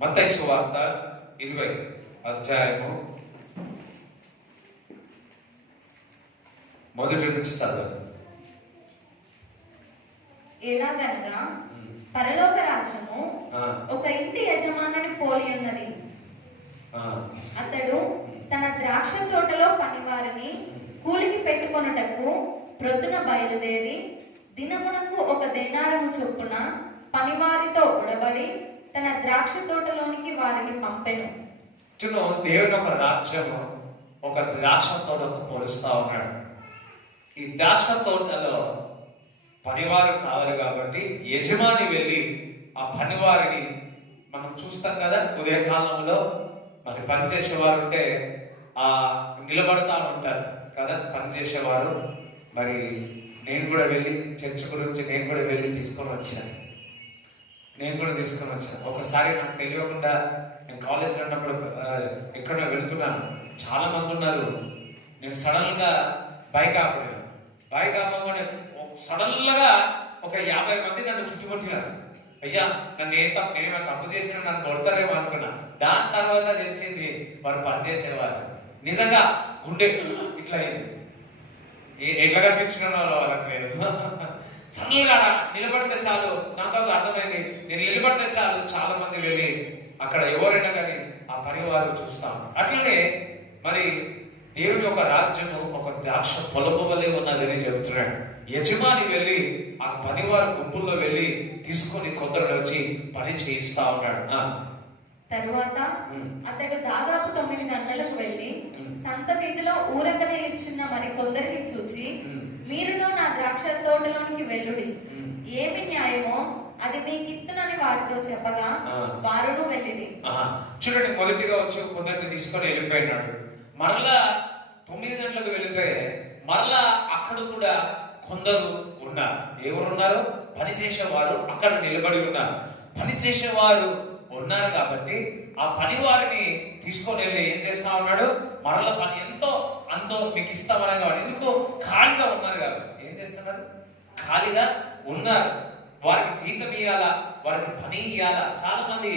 మత్తయి సువార్త 20 అధ్యాయము 1 నుంచి చదవండి. ఎలాగనగా పరలోక రాజ్యము ఒక ఇంటి యజమానుని పోలి ఉన్నది. అతడు తన ద్రాక్ష తోటలో పనివారిని కూలికి పెట్టుకొనుటకు ప్రొద్దున బయలుదేరి దినమునకు 1 దేనారము చొప్పున పనివారితో ఉడబడి తన ద్రాక్ష తోటలోనికి వారిని పంపెను. దేవుని ఒక రాజ్యము ఒక ద్రాక్ష తోటకు పోలుస్తా ఉన్నాడు. ఈ ద్రాక్ష తోటలో పనివారు కావాలి కాబట్టి యజమాని వెళ్ళి ఆ పనివారిని మనం చూస్తాం కదా, ఉదయకాలంలో మరి పనిచేసేవారు ఉంటే నిలబడతా ఉంటారు కదా పనిచేసేవారు. మరి నేను కూడా వెళ్ళి చర్చ్ గురించి నేను కూడా తీసుకొని వచ్చాను. ఒకసారి నాకు తెలియకుండా నేను కాలేజ్లో ఉన్నప్పుడు ఎక్కడో వెళుతున్నాను, చాలా మంది ఉన్నారు. నేను సడన్గా బైక్ ఆపగానే సడన్గా ఒక 50 మంది నన్ను చుట్టుముట్టినారు. అయ్యా నేనేమైనా తప్పు చేసినా నన్ను కొడతారేమో అనుకున్నా. దాని తర్వాత తెలిసింది వారు పనిచేసేవారు. నిజంగా గుండె ఇట్లా అయింది. ఎట్లా కనిపించిన వాళ్ళకి నేను సడన్గా నిలబడితే చాలు, దాని తర్వాత అర్థమైంది నేను నిలబడితే చాలు చాలా మంది వెళ్ళి అక్కడ ఎవరైనా కానీ ఆ పనివారు చూస్తాం. అట్లనే మరి దేవుని యొక్క రాజ్యము ఒక ద్రాక్ష పొలము వలె ఉన్నదని చెబుతున్నాడు. యజమాని వెళ్ళి ఆ పనివారు గుంపుల్లో వెళ్ళి తీసుకొని కొందరు వచ్చి పని చేయిస్తా ఉన్నాడు. తరువాత అతడు దాదాపు 9 గంటలకు వెళ్ళి సంత వీధిలో ఊరక నిలిచిన మరి కొందరిని చూచి, మీరును నా ద్రాక్ష తోటలోనికి వెళ్ళుడి, ఏమి న్యాయమో అది మీకిత్తునని వారితో చెప్పగా వారును వెళ్ళిరి. చూడండి, మొదటిగా వచ్చి కొందరిని తీసుకొని వెళ్ళిపోయినాడు. మరలా 9 గంటలకు వెళితే మరలా అక్కడ కూడా కొందరు ఉన్నారు. ఎవరున్నారు? పని చేసేవారు అక్కడ నిలబడి ఉన్నారు. పని చేసేవారు ఉన్నారు కాబట్టి ఆ పని వారిని తీసుకొని వెళ్ళి ఏం చేస్తా ఉన్నాడు? మరల పని అంతో మీకు ఇస్తామని కాబట్టి ఎందుకు ఖాళీగా ఉన్నారు కాబట్టి ఏం చేస్తున్నారు? ఖాళీగా ఉన్నారు. వారికి జీతం ఇవ్వాలా, వారికి పని ఇవ్వాలా. చాలా మంది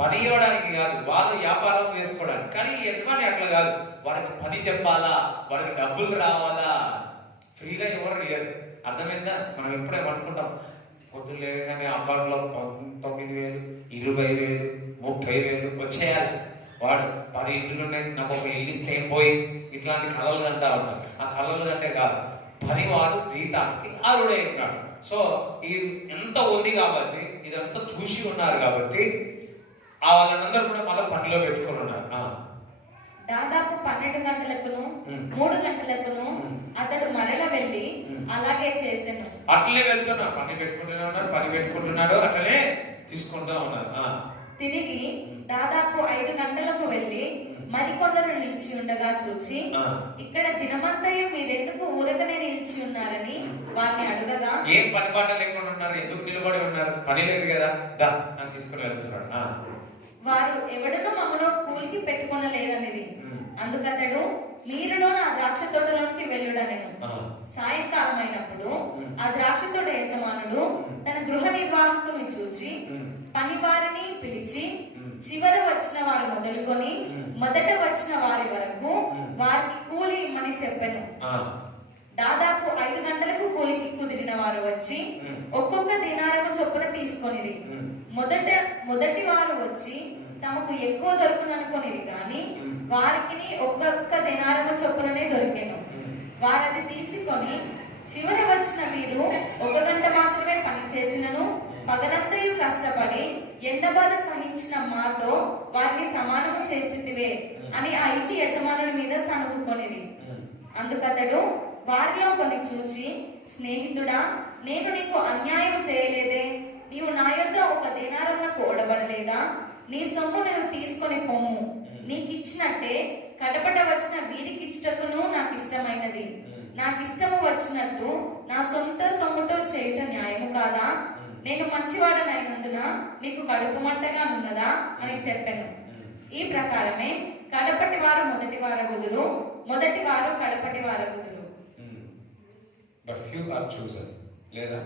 పని ఇవ్వడానికి కాదు, వాళ్ళు వ్యాపారం చేసుకోవడానికి. కానీ యజమాని అట్లా కాదు, వారికి పని చెప్పాలా, వారికి డబ్బులు రావాలా. ఫ్రీగా ఎవరు ఇయ్యరు. అర్థమైందా? మనం ఎప్పుడేమనుకుంటాం, పొద్దున్న లేదని అకౌంట్లో 19,000, 20,000, 30,000 వచ్చేయాలి. వాడు 10 ఇల్లులు ఉన్నాయి, నాకు ఒక ఇల్లు ఇస్తే ఏం పోయి, ఇట్లాంటి కళలు అంటా ఉంటారు. ఆ కళలు అంటే కాదు, పనివాడు జీతానికి అర్హుడై ఉన్నాడు. సో ఇది ఎంత ఉంది కాబట్టి, ఇదంతా చూసి ఉన్నారు కాబట్టి వాళ్ళందరూ కూడా మళ్ళీ పనిలో పెట్టుకుని ఉన్నారు. దాదాపు 12 గంటలకును 3 గంటలకును అతడు మరల వెళ్ళి అలాగే చేశాను. అట్లనే వెళ్తున్నారు, పని పెట్టుకుంటున్నారు, అట్లనే తీసుకుంటూ ఉన్నారు. తిరిగి దాదాపు 5 గంటలకు వెళ్ళి మరికొందరు నిలిచి ఉండగా చూచి, ఇక్కడ దినమంతయు మీరెందుకు ఊరకనే నిలిచి ఉన్నారని వారిని అడగగా, ఏం పని పాట లేకుండా ఉన్నారు, ఎందుకు నిలబడి ఉన్నారు, పని లేదు కదా, దా అని తీసుకుని వెళ్తున్నాడు. వారు ఎవడనూ మమ్మను కూలికి పెట్టుకొనలేదనేది. అందుకతడు, మీరును నా ద్రాక్ష తోటలోనికి వెళ్ళుడనెను. సాయంకాలం అయినప్పుడు ఆ ద్రాక్ష తోట యజమానుడు తన గృహ నిర్వాహకుని చూచి పని వారిని పిలిచి, చివర వచ్చిన వారు మొదలుకొని మొదట వచ్చిన వారి వరకు వారికి కూలి ఇమ్మని చెప్పాను. దాదాపు 5 గంటలకు కూలికి కుదిరిన వారు వచ్చి ఒక్కొక్క దినారము చొప్పున తీసుకొనిది. మొదటి వారు వచ్చి తమకు ఎక్కువ దొరుకుననుకొనిది కానీ వారికి ఒక్కొక్క దినారము చొప్పుననే దొరికెను. వారది తీసుకొని, చివర వచ్చిన వీరు 1 గంట మాత్రమే పని చేసినను పగలంతయు కష్టపడి ఎండబాధ సహించిన మాతో వారిని సమానము చేసితివే అని ఆ ఇంటి యజమానుల మీద సనుగుకొనిది. అందుకతడు వారిలో కొన్ని చూచి, స్నేహితుడా, నేను నీకు అన్యాయం చేయలేదే, నీవు నా యొద్ద 1 దేనారమునకు ఓడబడలేదా? నీ సొమ్ము నువ్వు తీసుకొని పొమ్ము, నీకిచ్చినట్టే కడపట వచ్చిన వీరికిచ్చటకును నాకు ఇష్టమైనది. నాకు ఇష్టము వచ్చినట్టు నా సొంత సొమ్ముతో చేయటం న్యాయము కాదా? నేను మంచివాడనైనందున నీకు కడుపు మంటగా ఉన్నదా అని చెప్పాను. ఈ ప్రకారమే కడపటి వారు మొదటి వారగుదురు, మొదటి వారు కడపటి వారగుదురు. But few are chosen. లేదా?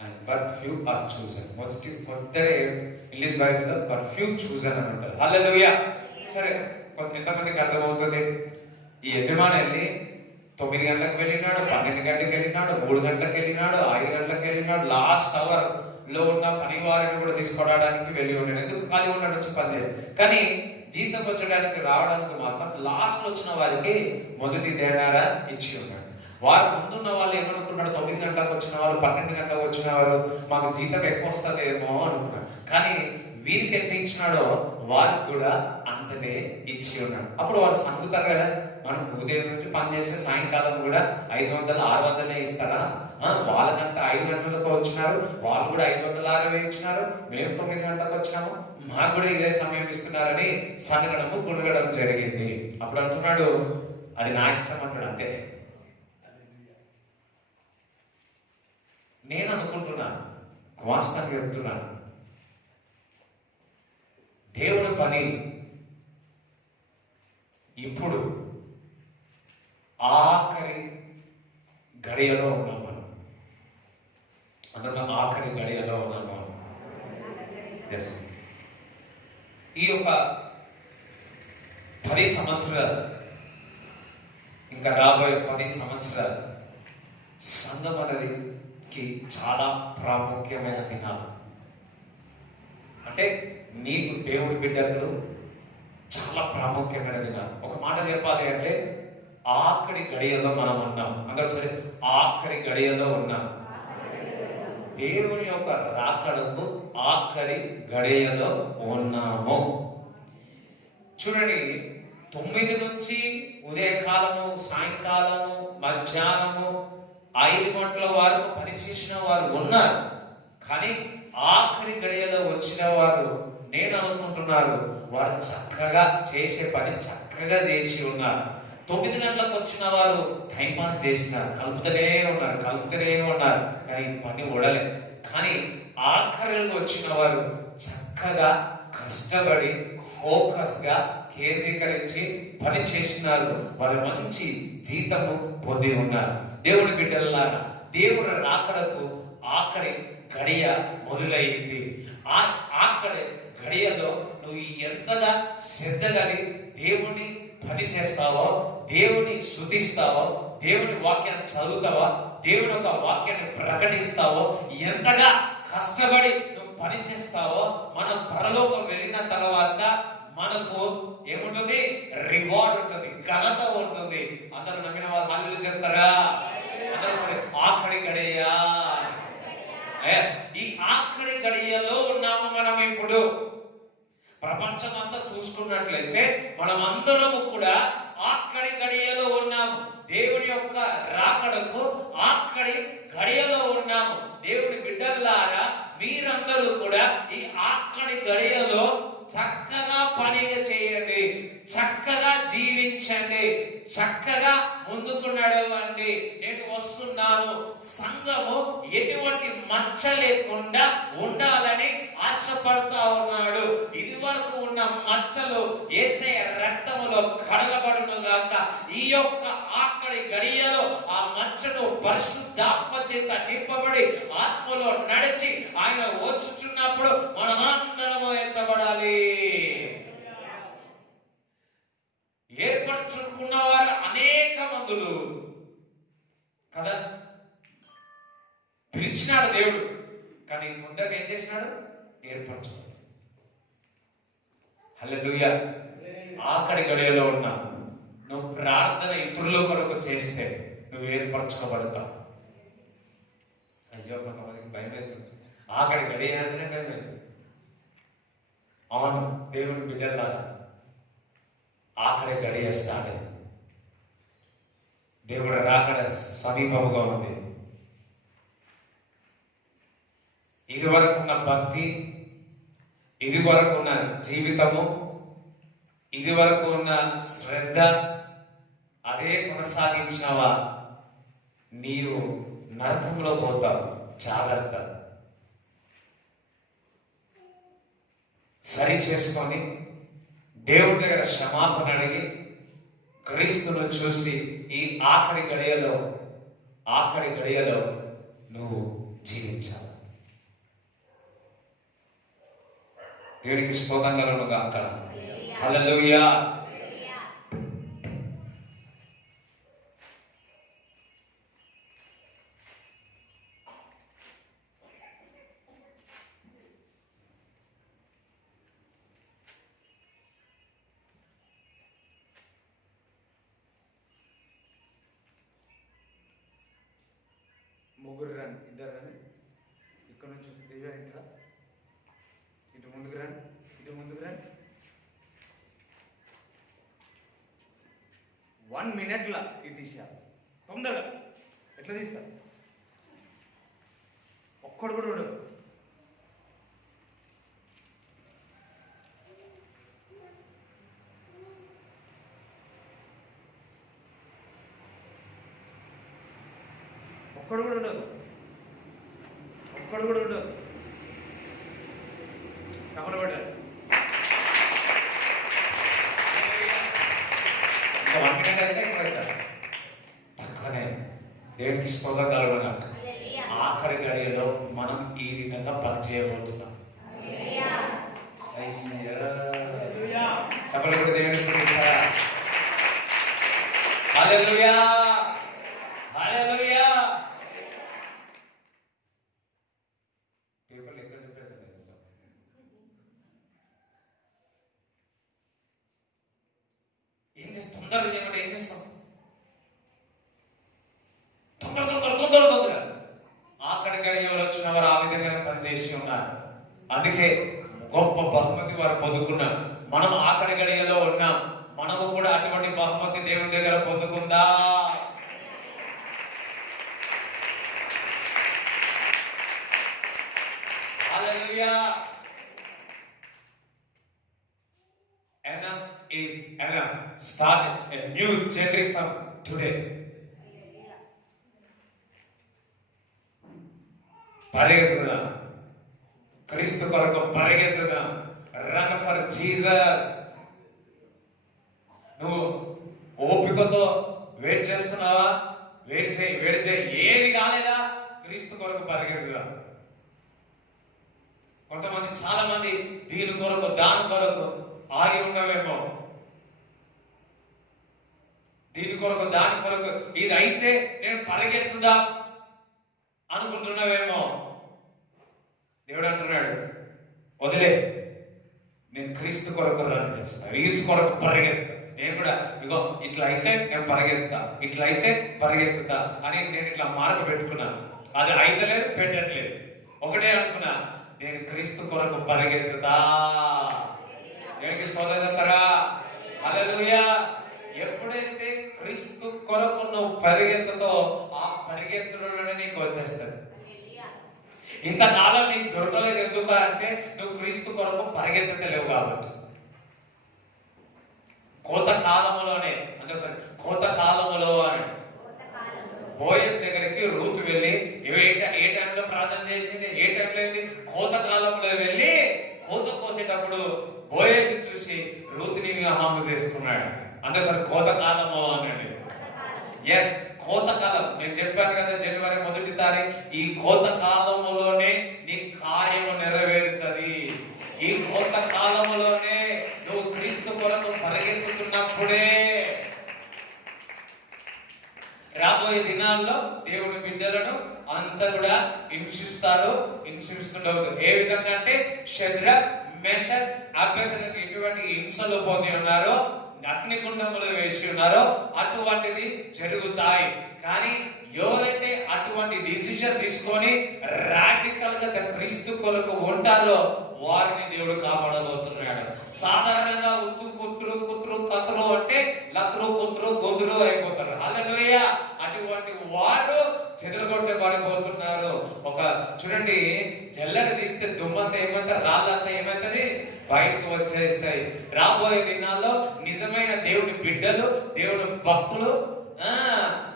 And but few are chosen. మొదటి ఇంగ్లీష్ బైబిల్లో but few chosen అని ఉంటారు. హల్లెలూయా. సరే, ఎంతమందికి అర్థమవుతుంది? ఈ యజమాని వెళ్ళి 9 గంటలకు వెళ్ళినాడు, 12 గంటలకు వెళ్ళినాడు, 3 గంటలకు వెళ్ళినాడు, 5 గంటలకు వెళ్ళినాడు, లాస్ట్ అవర్ లో ఉన్న పని వారిని కూడా తీసుకోవడానికి వెళ్ళి ఉన్నాడు. ఎందుకు ఖాళీ ఉన్నాడు? వచ్చి పని లేదు. కానీ జీతం వచ్చడానికి రావడానికి మాత్రం లాస్ట్ వచ్చిన వారికి మొదటి దేనారా ఇచ్చి ఉన్నాడు. వారు ముందున్న వాళ్ళు ఏమనుకున్నాడు? 9 గంటలకు వచ్చిన వాళ్ళు, 12 గంటలకు వచ్చిన వారు మాకు జీతం ఎక్కువ వస్తుందేమో అనుకున్నాడు. కానీ వీరికి ఎంత ఇచ్చినాడో వారికి కూడా అంతనే ఇచ్చి ఉన్నాడు. అప్పుడు వాళ్ళు సంగుతారు కదా, మనం ఉదయం నుంచి పని చేస్తే సాయంకాలం కూడా 500, 600 ఇస్తారా? వాళ్ళకంతా 5 గంటలకు వచ్చినారు, వాళ్ళు కూడా 560 ఇచ్చినారు, మేము 9 గంటలకు వచ్చినాము, మాకు కూడా ఇదే సమయం ఇస్తున్నారని సనగడము గుణగడం జరిగింది. అప్పుడు అంటున్నాడు, అది నా ఇష్టం అంటాడు. అంతే. నేను అనుకుంటున్నాను, వాస్తవంగా చెప్తున్నాను, దేవుని పని ఇప్పుడు ఆఖరి గడియలో ఉన్నాం మనం. అందరం ఆఖరి గడియలో ఉన్నాం మనం. ఎస్. ఈ యొక్క 10 సంవత్సరాలు, ఇంకా రాబోయే 10 సంవత్సరాలు సంఘం అనేదికి చాలా ప్రాముఖ్యమైన దినాలు. అంటే నీకు దేవుడి బిడ్డలు చాలా ప్రాముఖ్యమైన దినాలు. ఒక మాట చెప్పాలి అంటే ఆఖరి గడియలో మనం ఉన్నాం. అందరూ సరే, ఆఖరి గడియలో ఉన్నాం. దేవుని యొక్క రాకడకు ఆఖరి గడియలో ఉన్నాము. చూడండి, 9 నుంచి ఉదయకాలము, సాయంకాలము, మధ్యాహ్నము 5 గంటల వరకు పనిచేసిన వారు ఉన్నారు. కానీ ఆఖరి గడియలో వచ్చిన వారు, నేను అనుకుంటున్నారు, వారు చక్కగా చేసే పని చక్కగా చేసి ఉన్నారు. 9 గంటలకు వచ్చిన వారు టైంపాస్ చేసినారు, కలుపుతూనే ఉన్నారు, కానీ పని ఓడలే. కానీ ఆఖరిలో వచ్చిన వారు చక్కగా కష్టపడి ఫోకస్గా కేంద్రీకరించి పని చేసినారు. వారు మంచి జీతము పొంది ఉన్నారు. దేవుని బిడ్డలారా, దేవుడు రాకడకు ఆఖరి గడియ మొదలైంది. ఆఖరి గడియలో నువ్వు ఎంతగా శ్రద్ధ కలిగి దేవుని పని చేస్తావో దేవుని స్తుతిస్తావో, దేవుని వాక్యాన్ని చదువుతావో, దేవుని యొక్క వాక్యాన్ని ప్రకటిస్తావో, ఎంతగా కష్టపడి నువ్వు పని చేస్తావో, మనం పరలోకం వెళ్ళిన తర్వాత మనకు ఏముంటుంది? రివార్డ్ ఉంటుంది, ఘనత ఉంటుంది. అందరూ నమ్మిన వాళ్ళు హల్లెలూయా చెప్తారా? అందరూ సరే, ఆఖరి గడియా. ఈ ఆఖరి గడియలో ఉన్నాము మనం ఇప్పుడు. ప్రపంచం అంతా చూసుకున్నట్లయితే మనం అందరము కూడా ఆఖరి గడియలో ఉన్నాము. దేవుని యొక్క రాకడకు ఆఖరి గడియలో ఉన్నాము. దేవుని బిడ్డల్లారా, మీరందరూ కూడా ఈ ఆఖరి గడియలో చక్కగా పని చేయండి, చక్కగా జీవించండి, చక్కగా ముందుకు నడవండి. నేను వస్తున్నాను. సంఘము ఎటువంటి మచ్చ లేకుండా ఉండాలని ఆశపడుతూ ఉన్నాడు. ఇది వరకు ఉన్న మచ్చలు యేసయ్య రక్తములో కడగబడును గాక. ఈ యొక్క ఆఖరి గడియలో ఆ మచ్చను పరిశుద్ధాత్మ చేత నింపబడి ఆత్మలో నడిచి ఆయన వచ్చుచున్నప్పుడు మనమందరము ఎత్తబడాలి. ఏర్పరచుకున్న వారు అనేక మందులు కదా, పిలిచినాడు దేవుడు. కానీ కొందరిని ఏం చేసినాడు? ఏర్పరచుకున్నాడు. హల్లెలూయా. ఆఖరి గడియలో ఉన్నా నువ్వు ప్రార్థన ఇతరుల కొరకు చేస్తే నువ్వు ఏర్పరచుకోబడతావు. అయ్యో, కొంతమందికి భయం అవుతుంది. ఆఖరి గడియ అంటే భయం అవుతుంది. అవును, దేవుని బిడ్డలారా, ఆఖరి గడియ స్టార్ట్ అయింది. దేవుడు రాకడ సమీపముగా ఉంది. ఇది వరకు ఉన్న భక్తి, ఇది వరకు ఉన్న జీవితము, ఇది వరకు ఉన్న శ్రద్ధ అదే కొనసాగించినవా, నీవు నరకంలో పోతావు. జాగ్రత్త. సరి చేసుకొని దేవుడి దగ్గర క్షమాపణ అడిగి క్రీస్తును చూసి ఈ ఆఖరి గడియలో నువ్వు జీవించాలి. దేవునికి స్తోత్రం కలుగును గాక. హల్లెలూయా. ముగ్గురు రండి, ఇద్దరు రండి. ఇక్కడ నుంచి దివ్య ఇంట్రా, ఇటు ముందుకు రండి, ఇటు ముందుకు రండి. 1 minute ఇది తీసేయాలి. తొందరగా ఎట్లా తీస్తా? ఒక్కడు కూడా ఉండదు. ఒక్కడు కూడా ఉండదు. చప్పట్లు కొట్టారు. ఇంకా 1 minute అయితే ఎక్కువ తక్కువనే. దేవునికి స్తోత్రం కలుగును గాక. ఆఖరి గడియలో మనం ఈ విధంగా పని చేయబోతున్నాం. చప్పట్లు కొట్టి దేవుని స్తుతిస్తారా? హల్లెలూయా. హల్లెలూయా. పేపర్లు ఎక్కడ చెప్పారు? ఏం చేస్తాం? తొందరగా చేయమంటే ఏం చేస్తాం? తొందర ఆఖరి గడియలో వచ్చిన వారు ఆ విధంగా పనిచేసి ఉన్నారు. అందుకే గొప్ప బహుమతి వారు పొందుకున్నారు. మనం ఆఖరి గడియలో ఉన్నాం. మనము కూడా అటువంటి బహుమతి దేవుని దగ్గర పొందుకుందా? Hallelujah. Anna started a new journey from today. పరిగెత్తుదాం, క్రీస్తు కొరకు పరిగెత్తుదాం. Run for Jesus. నువ్వు ఓపికతో వెయిట్ చేస్తున్నావా? వెయిట్ చేయి. ఏది కాలేదా? క్రీస్తు కొరకు పరిగెత్తుదాం. కొంతమంది, చాలా మంది దీని కొరకు దాని కొరకు ఆగి ఉండవేమో. దీని కొరకు దాని కొరకు ఇది అయితే నేను పరిగెత్తుదా అనుకుంటున్నావేమో. దేవుడు అంటున్నాడు, వదిలే, నేను క్రీస్తు కొరకు రన్ చేస్తా, క్రీస్తు కొరకు పరిగెత్తా. నేను కూడా ఇగో ఇట్లా అయితే నేను పరిగెత్తుతా, ఇట్లా అయితే పరిగెత్తుతా అని నేను ఇట్లా మార్పు పెట్టుకున్నాను. అది అయితలేదు, పెట్టట్లేదు. ఒకటే అనుకున్నా, నేను క్రీస్తు కొరకు పరిగెత్తుతా. దేవునికి స్తోత్రం చెప్తారా? హల్లెలూయా. ఎప్పుడైతే క్రీస్తు కొరకు నువ్వు పరిగెత్తుతో ఆ పరిగెత్తులోనే నీకు వచ్చేస్తుంది. ఇంతకాలం నీకు దొరకలేదు ఎందుకు అంటే నువ్వు క్రీస్తు కొరకు పరిగెత్తలేవు కాబట్టి. కోత కాలములోనే అంటే కోత కాలములో అని బోయస్ దగ్గరికి రూతు వెళ్ళి ఏ టైంలో ప్రార్థన చేసింది, ఏ టైంలో అయింది? కోత కాలంలో వెళ్ళి కోత కోసేటప్పుడు బోయస్ చూసి రూతుని వివాహం చేసుకున్నాడు. అంటే సార్ కోత కాలము అనండి. ఎస్, కోతకాలం. నేను చెప్పాను కదా జనవరి 1వ తారీఖు, ఈ కోత కాలములోనే నీ కార్యము నెరవేరుతుంది. ఈ కోత కాలములోనే నువ్వు క్రీస్తు కొరకు పరిగెత్తుతున్నప్పుడే రాబోయే దినాల్లో దేవుని బిడ్డలను అంతా కూడా హింసిస్తుండవు. ఏ విధంగా అంటే షద్రక్, మెషక్, అబేద్నెగో ఇటువంటి హింసలు పొంది ఉన్నారో, అగ్నిగుండములు వేసి ఉన్నారో అటువంటిది జరుగుతాయి. కానీ ఎవరైతే అటువంటి డిసిషన్ తీసుకొని రాడికల్ గా క్రీస్తు కొరకు ఉంటారో వారిని దేవుడు కాపాడబోతున్నాడు. సాధారణంగా ఉత్తు కుత్రు కుత్రు కత్రు అంటే లత్రు కుత్రు గొంతురు అయిపోతారు. హల్లెలూయా. అటువంటి వారు చెదరగొట్టబడిపోతున్నారు. ఒక చూడండి, జల్లెడ తీస్తే దుమ్మంతా ఏమవుతారు, రాళ్ళంతా ఏమవుతుంది, బయటకు వచ్చేస్తాయి. రాబోయే దినాల్లో నిజమైన దేవుని బిడ్డలు, దేవుని భక్తులు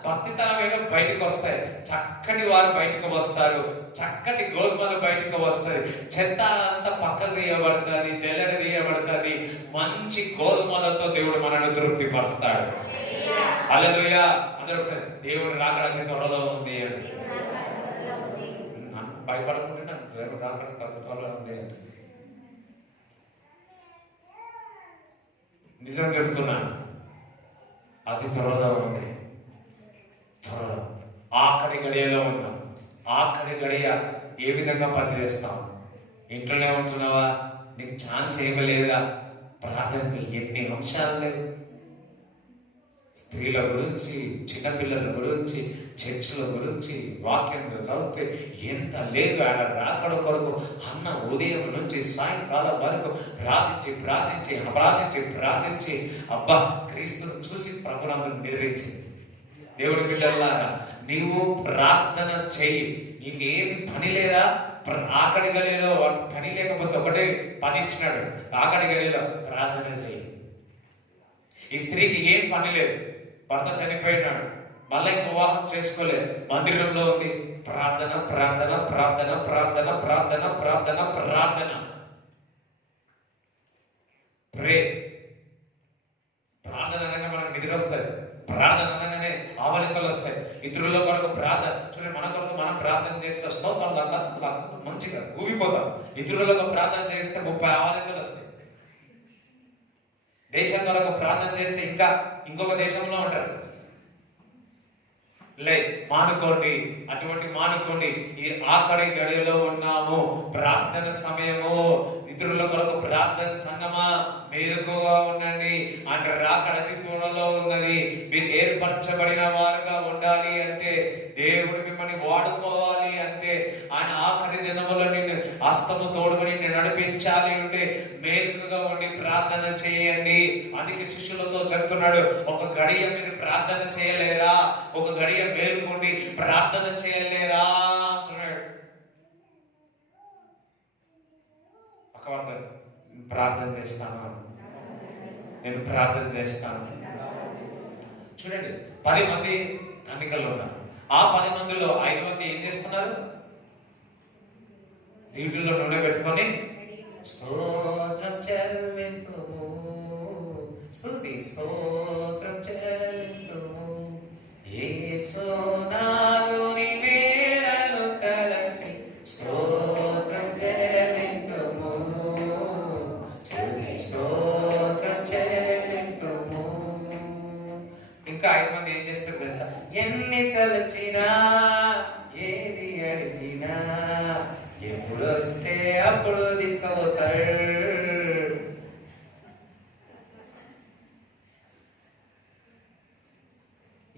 భక్తితనం ఏదో బయటకు వస్తాయి. చక్కటి వారు బయటకు వస్తారు, చక్కటి గోధుమలు బయటకు వస్తాయి, చెత్త అంతా పక్కకు తీయబడుతుంది, జల్లెడ తీయబడుతుంది. మంచి గోధుమలతో దేవుడు మనల్ని తృప్తిపరుస్తాడు. హల్లెలూయా. అందరూ ఒకసారి దేవుడు రాకడానికి త్వరలో ఉంది అని భయపడుకుంటున్నాను. దేవుడు రాకడానికి త్వరలో ఉంది అని నిజం చెప్తున్నాను, అది త్వరలో ఉంది. త్వరలో ఆఖరి గడియలో ఉన్నాం. ఆఖరి గడియ ఏ విధంగా పనిచేస్తాం? ఇంట్లోనే ఉంటున్నావా? నీకు ఛాన్స్ ఏమి లేదా? ప్రార్థన ఎన్ని అంశాలు లేవు. స్త్రీల గురించి, చిన్నపిల్లల గురించి, చర్చిల గురించి వాక్యంలో చదివితే ఎంత లేదు. ఆయన రాకడ కొరకు అన్న ఉదయం నుంచి సాయంకాలం వరకు ప్రార్థించి ప్రార్థించి అపరాధించి ప్రార్థించి అబ్బా క్రీస్తును చూసి ప్రభునందు నిర్వహించి. దేవుడి బిడ్డలారా, నీవు ప్రార్థన చేయి. నీకేమి పని లేదా? ఆకడి గడిలో పని లేకపోతే ఒకటే పని ఇచ్చినాడు, ఆకడి గడిలో ప్రార్థన చేయి. ఈ స్త్రీకి ఏం పని లేదు, భర్త చనిపోయినాడు, మళ్ళీ వివాహం చేసుకోలేదు, మందిరంలో ఉంది. ప్రార్థన ప్రార్థన ప్రార్థన ప్రార్థన ప్రార్థన ప్రార్థన ప్రార్థన. ప్రే. ప్రార్థన అనగా మనకు నిద్ర వస్తుంది. ప్రార్థన అనగానే ఆవలింతలు వస్తాయి. ఇతరుల కొరకు ప్రార్థన చూడండి, మన కొరకు మనం ప్రార్థన చేస్తే స్తోత్రం మంచిగా ఊగిపోతాం. ఇతరులకు ప్రార్థన చేస్తే 30 ఆవలింతలు వస్తాయి. దేశం కొరకు ప్రార్థన చేస్తే ఇంకొక దేశంలో ఉంటారు. మానుకోండి, అటువంటి మానుకోండి. ఈ ఆకడి గడియలో ఉన్నాము, ప్రార్థన సమయము. ఇతరుల కొరకు ప్రార్థన సంగమా మేలుకోగా ఉండండి. ఆయన రాకడ అతి త్వరలో ఉన్నది. మీరు ఏర్పరచబడిన వారుగా ఉండాలి అంటే, దేవుడు మిమ్మల్ని వాడుకోవాలి అంటే, ఆయన ఆఖరి దినములో నిన్ను హస్తము తోడుకొని నేను నడిపించాలి అంటే మేలుకగా ఉండి ప్రార్థన చేయండి. అందుకే శిష్యులతో చెప్తున్నాడు, ఒక గడియ మీరు ప్రార్థన చేయలేరా? ఒక గడియ మేలుకోండి, ప్రార్థన చేయలేరా అంటున్నాడు. ప్రార్థన చేస్తాను, నేను ప్రార్థన చేస్తాను. చూడండి, 10 మంది కన్నికలు ఉన్నారు. ఆ 10 మందిలో 5 మంది ఏం చేస్తున్నారు? దీటుల్లో నూనె పెట్టుకొని స్తోత్రం చెల్లింతుము, స్తుతి స్తోత్రం చెల్లింతుము, యేసు నామముని వేళలు తలచి స్తోత్రం చెల్లింతుము, స్తుతి స్తోత్రం చెల్లింతుము. ఇంకా ఎన్ని తలచినా ఏది అడిగినా ఎప్పుడు వస్తే అప్పుడు తీసుకుపోతాడు.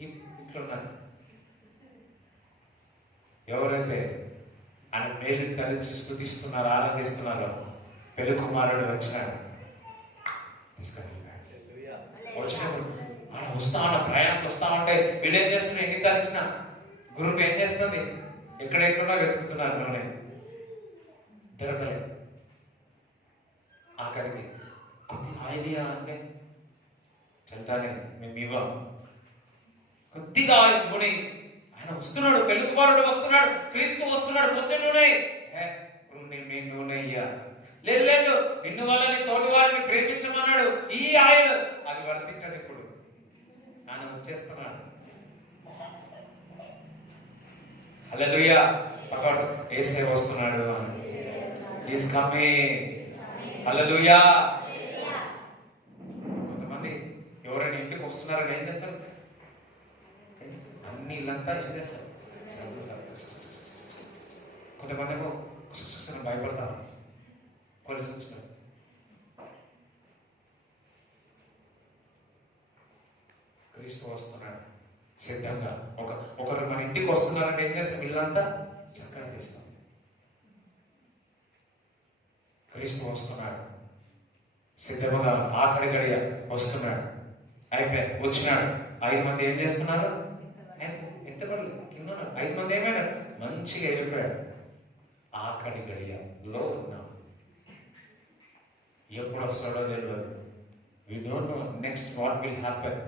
ఇట్లున్నారు ఎవరైతే ఆయన మేలు తలిచి స్తుతిస్తున్నారు, ఆనందిస్తున్నారు. పెళ్లి కుమారుడు వచ్చినాడు, వచ్చినప్పుడు ఆడ వస్తా ఉన్న ప్రయాణం వస్తా ఉంటే వీళ్ళు ఏం చేస్తున్నారు? ఎన్ని తలిచిన గురువు ఏం చేస్తుంది? ఎక్కడెక్కడో వెతుకుతున్నారు నూనె, దొరకలేదు. ఆఖరికి కొద్దిగా ఆయిలియా అంటే చెల్తానే మేము ఇవ్వం, కొద్దిగా ఆయిల్ నూనె. ఆయన వస్తున్నాడు, పెళ్లి కుమారుడు వస్తున్నాడు, క్రీస్తు వస్తున్నాడు, కొద్ది నూనె. మీ నూనె అయ్యా, లేదు లేదు, నిన్ను వాళ్ళని తోటి వారిని ప్రేమించమన్నాడు. ఈ ఆయిల్ అది వర్తించదు. ఇప్పుడు ఆయన వచ్చేస్తున్నాడు. హల్లెలూయా. పక్కవాడు యేసే వస్తున్నాడు అని, ఈస్ కమింగ్. హల్లెలూయా. కొంతమంది ఎవరైనా ఇంటికి వస్తున్నారని ఏం చేస్తారు? అన్ని ఇల్లంతా ఏం చేస్తారు? కొంతమంది భయపడతారు. పోలీసు వచ్చినారు, క్రీస్తు వస్తున్నాడు సిద్ధంగా. ఒకరు మన ఇంటికి వస్తున్నారంటే ఏం చేస్తాం? ఇల్లంతా చక్కగా చేస్తాం. క్రీస్తు వస్తున్నాడు సిద్ధముగా, ఆఖరి గడియ వస్తున్నాడు. అయిపోయి వచ్చినాడు. 5 మంది ఏం చేస్తున్నారు? ఎంత పర్లేదు కింద 5 మంది ఏమైనా మంచిగా వెళ్ళిపోయాడు. ఆఖరి గడియలో ఉన్నాం. ఎప్పుడు వస్తాడో తెలియదు. We don't know next what will happen.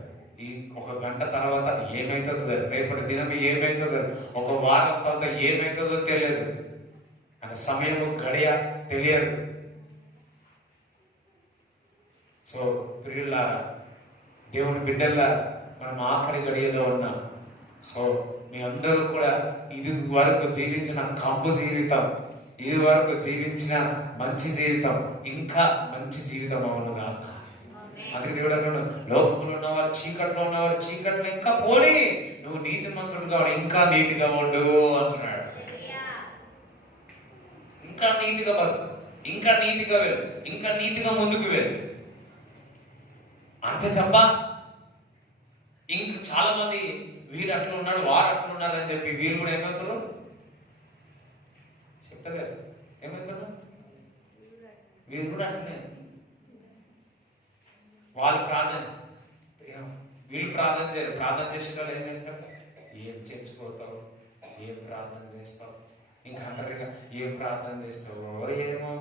ఈ 1 గంట తర్వాత ఏమైతుందో, రేపటి దినం ఏమైతుందో, 1 వారం తర్వాత ఏమైతుందో తెలియదు. అని సమయము గడియ తెలియదు. సో ప్రియులారా, దేవుని బిడ్డలారా, మనం ఆఖరి గడియలో ఉన్నాం. సో మీ అందరూ కూడా ఇది వరకు జీవించిన కంపు జీవితం, ఇది వరకు జీవించిన మంచి జీవితం, ఇంకా మంచి జీవితం అవునుగా. అందుకే దేవుడు అన్నాడు, లోకంలో ఉన్నవారు చీకట్లో ఉన్నవారు చీకట్లో ఇంకా పోనీ, నువ్వు నీతిమంతుడుగా ఇంకా నీతిగా ఉండు అంటున్నాడు. ఇంకా నీతిగా బతు, ఇంకా నీతిగా వెళ్ళు, ఇంకా నీతిగా ముందుకు వెళ్ళు. అంతే తప్ప ఇంక చాలా మంది వీరు అట్లా ఉన్నాడు, వారు అట్లా ఉన్నారు అని చెప్పి వీరు కూడా ఏమవుతారు? చెప్తలేరు. ఏమవుతారు? వీరు కూడా అట్లనే. వాళ్ళు ప్రార్థన, వీళ్ళు ప్రార్థన చేయరు. ప్రార్థన చేసే వాళ్ళు ఏం చేస్తారు? ఏం చర్చిపోతావు, ఏం ప్రార్థన చేస్తావు, ఇంకా అంటారు ఇక ఏం ప్రార్థన చేస్తావో ఏమో.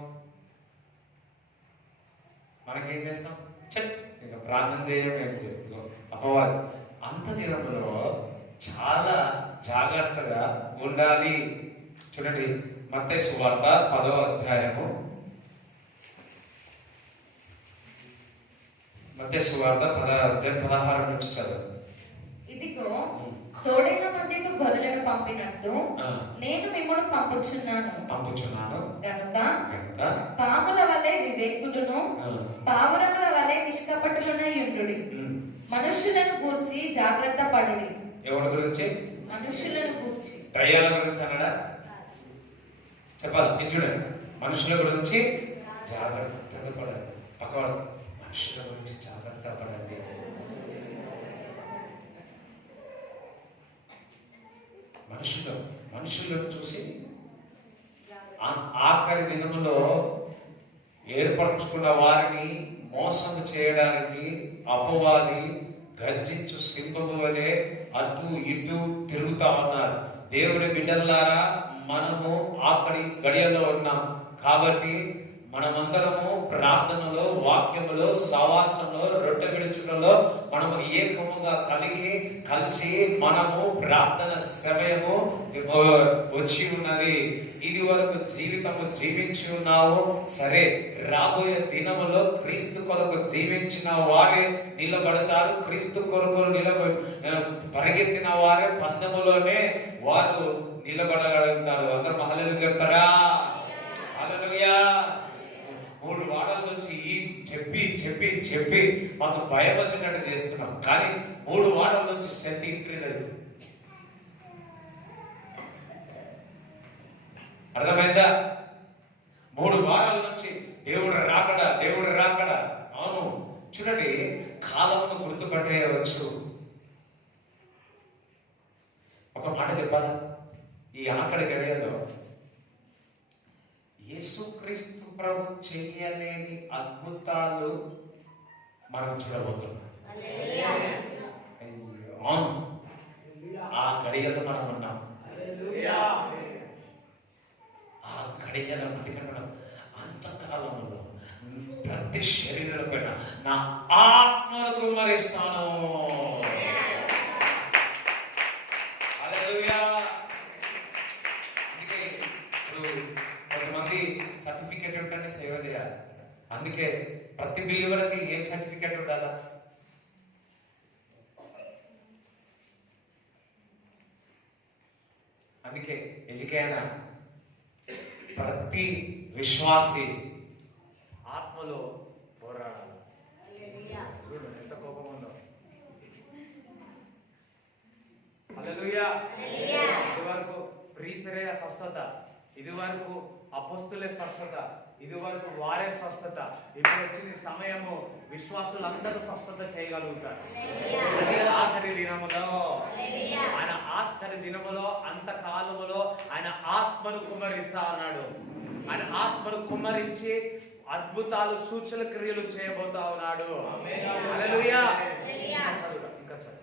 మనకేం చేస్తాం? చెప్ ఇక ప్రార్థన చేయడం ఏం చెప్పు అపవాది. అంత దినములో చాలా జాగ్రత్తగా ఉండాలి. చూడండి, మత్తయి సువార్త 10వ అధ్యాయము, మత్తయి సువార్త 10వ అధ్యాయం 16 నుంచి చదువు. ఇదిగో తోడేళ్ల మధ్యకు గొర్రెలను పంపినట్టు నేను మిమ్మల్ని పంపుచున్నాను గనుక పాముల వలె వివేకులను, పావురముల వలె నిష్కపటులనై ఉండుడి. మనుష్యులను గూర్చి జాగ్రత్త పడుడి. ఎవరి గురించి? మనుష్యులను గూర్చి. దయ్యాల గురించి అన్నాడా? చెప్పాలి. చూడండి, మనుషుల గురించి జాగ్రత్తగా పడండి. పక్కవాడు మనుషుల గురించి జాగ్రత్త పడండి. మనుషులను చూసి ఆఖరి దినములో ఏర్పరచుకున్న వారిని మోసం చేయడానికి అపవాది గర్జించు సింహము వలె అటు ఇటు తిరుగుతా ఉన్నారు. దేవుని బిడ్డలారా, మనము ఆఖరి గడియలో ఉన్నాం కాబట్టి మనమందరము ప్రార్థనలో, వాక్యములో, సహవాసంలో, రొట్టె విడుచుటలో మనము ఏకముగా కలిసి మనము ప్రార్థన సమయము వచ్చి ఉన్నది. ఇది వరకు జీవితము జీవించి ఉన్నావు సరే, రాబోయే దినములో క్రీస్తు కొరకు జీవించిన వారే నిలబడతారు. క్రీస్తు కొరకు పరిగెత్తిన వారే పందెములోనే వారు నిలబడగలుగుతారు. అందరూ హల్లెలూయా చెప్తారా? హల్లెలూయా. 3 వారాల నుంచి చెప్పి చెప్పి చెప్పి మాకు భయం వచ్చినట్టు చేస్తున్నాం, కానీ 3 వారాల నుంచి శక్తి ఇంక్రీజ్ అవుతుంది. అర్థమైందా? 3 వారాల నుంచి దేవుడు రాకడా. అవును, చూడండి, కాలమును గుర్తుపట్టేయవచ్చు. ఒక మాట చెప్పాలా, ఈ ఆకలి గడియలో యేసుక్రీస్తు ప్రభు చేయలేని అద్భుతాలు మనం చూడబోతున్నాం. అవును, ఆ గడియలో మనం ఉన్నాం. ఆ గడియల మధ్యలో అంతకాలంలో ప్రతి శరీరం పైన నా ఆత్మను కుమ్మరిస్తాను. హల్లెలూయా. అందుకే ఇప్పుడు కొంతమంది సర్టిఫికెట్ ఉంటేనే సేవ చేయాలి. అందుకే ప్రతి బిలీవర్కి ఏం సర్టిఫికెట్ ఉండాలా? అందుకే ఎజికేనా ప్రతి విశ్వాసి ఆత్మలో పోరాడాలి. చూడు ఎంత కోపం ఉందో. హల్లెలూయా. ఇది వరకు ప్రీచరే స్వస్థత, ఇది వరకు అపోస్తులే స్వస్థత, ఇది వరకు వారే స్వస్థత. ఇప్పుడు వచ్చిన సమయము విశ్వాసులందరూ స్వస్థత చేయగలుగుతారు. అది ఆఖరి దినములో, ఆయన ఆఖరి దినములో, అంతకాలములో ఆయన ఆత్మను కుమ్మరిస్తా ఉన్నాడు. ఆయన ఆత్మను కుమ్మరించి అద్భుతాలు, సూచన క్రియలు చేయబోతా ఉన్నాడు. హల్లెలూయా. ఇంకా చదువు.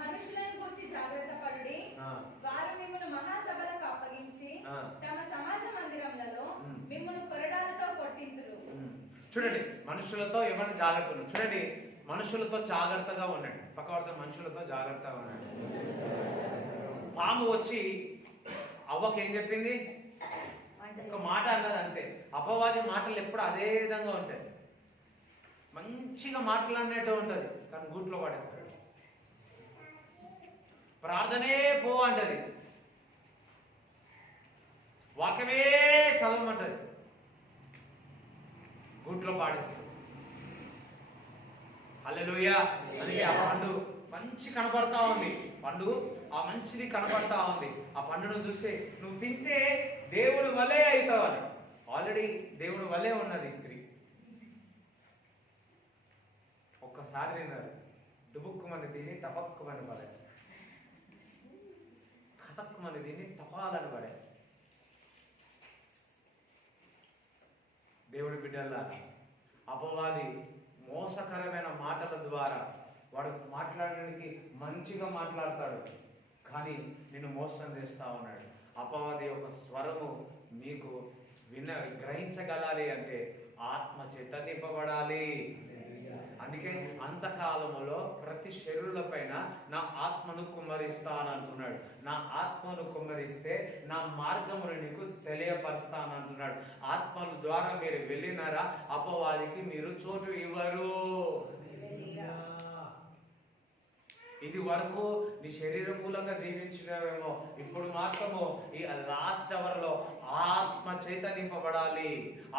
మనుషులను గురించి జాగ్రత్త పడుడి, వారు మిమ్మల్ని మహాసభలకు అప్పగించి తమ సమాజ మందిరములలో మిమ్మల్ని కొరడాలతో కొట్టింతురు. చూడండి, మనుషులతో ఎవరిని జాగ్రత్తలు. చూడండి, మనుషులతో జాగ్రత్తగా ఉండండి. పక్కవారితో మనుషులతో జాగ్రత్తగా ఉండండి. పాము వచ్చి అవ్వకి ఏం చెప్పింది? ఒక మాట అన్నది అంతే. అపవాది మాటలు ఎప్పుడు అదే విధంగా ఉంటాయి. మంచిగా మాట్లాడినట్టు ఉంటుంది, కానీ గూట్లో పడేస్తాడు. ప్రార్థనే పో అంటది, వాక్యమే చదవమంటది, గూట్లో పాడేస్తుంది. హల్లెలూయా. అందుకే ఆ పండు మంచి కనపడతా ఉంది. పండు ఆ మంచిది కనపడతా ఉంది. ఆ పండును చూసి నువ్వు తింటే దేవుడు వలే అవుతావు అని. ఆల్రెడీ దేవుడు వలే ఉన్నది స్త్రీ. ఒక్కసారి తిన్నారు, డుబుక్కుమని తిని టపక్కుమని పడే, కచక్కుమని తిని టపాలని పడే. దేవుడి బిడ్డల్లా అపవాది మోసకరమైన మాటల ద్వారా వాడు మాట్లాడడానికి మంచిగా మాట్లాడతాడు, కానీ నేను మోసం చేస్తా ఉన్నాడు. అపవాది యొక్క స్వరము మీకు గ్రహించగలాలి అంటే ఆత్మ చేత నింపబడాలి. అందుకే అంతకాలములో ప్రతి శరీరుల పైన నా ఆత్మను కుమ్మరిస్తానంటున్నాడు. నా ఆత్మను కుమ్మరిస్తే నా మార్గమును నీకు తెలియపరుస్తానంటున్నాడు. ఆత్మల ద్వారా మీరు వెళ్ళినారా అపవాదికి మీరు చోటు ఇవ్వరు. ఇది వరకు నీ శరీరం మూలంగా జీవించినవేమో, ఇప్పుడు మాత్రము ఈ లాస్ట్ అవర్ లో ఆత్మ చేత నింపబడాలి.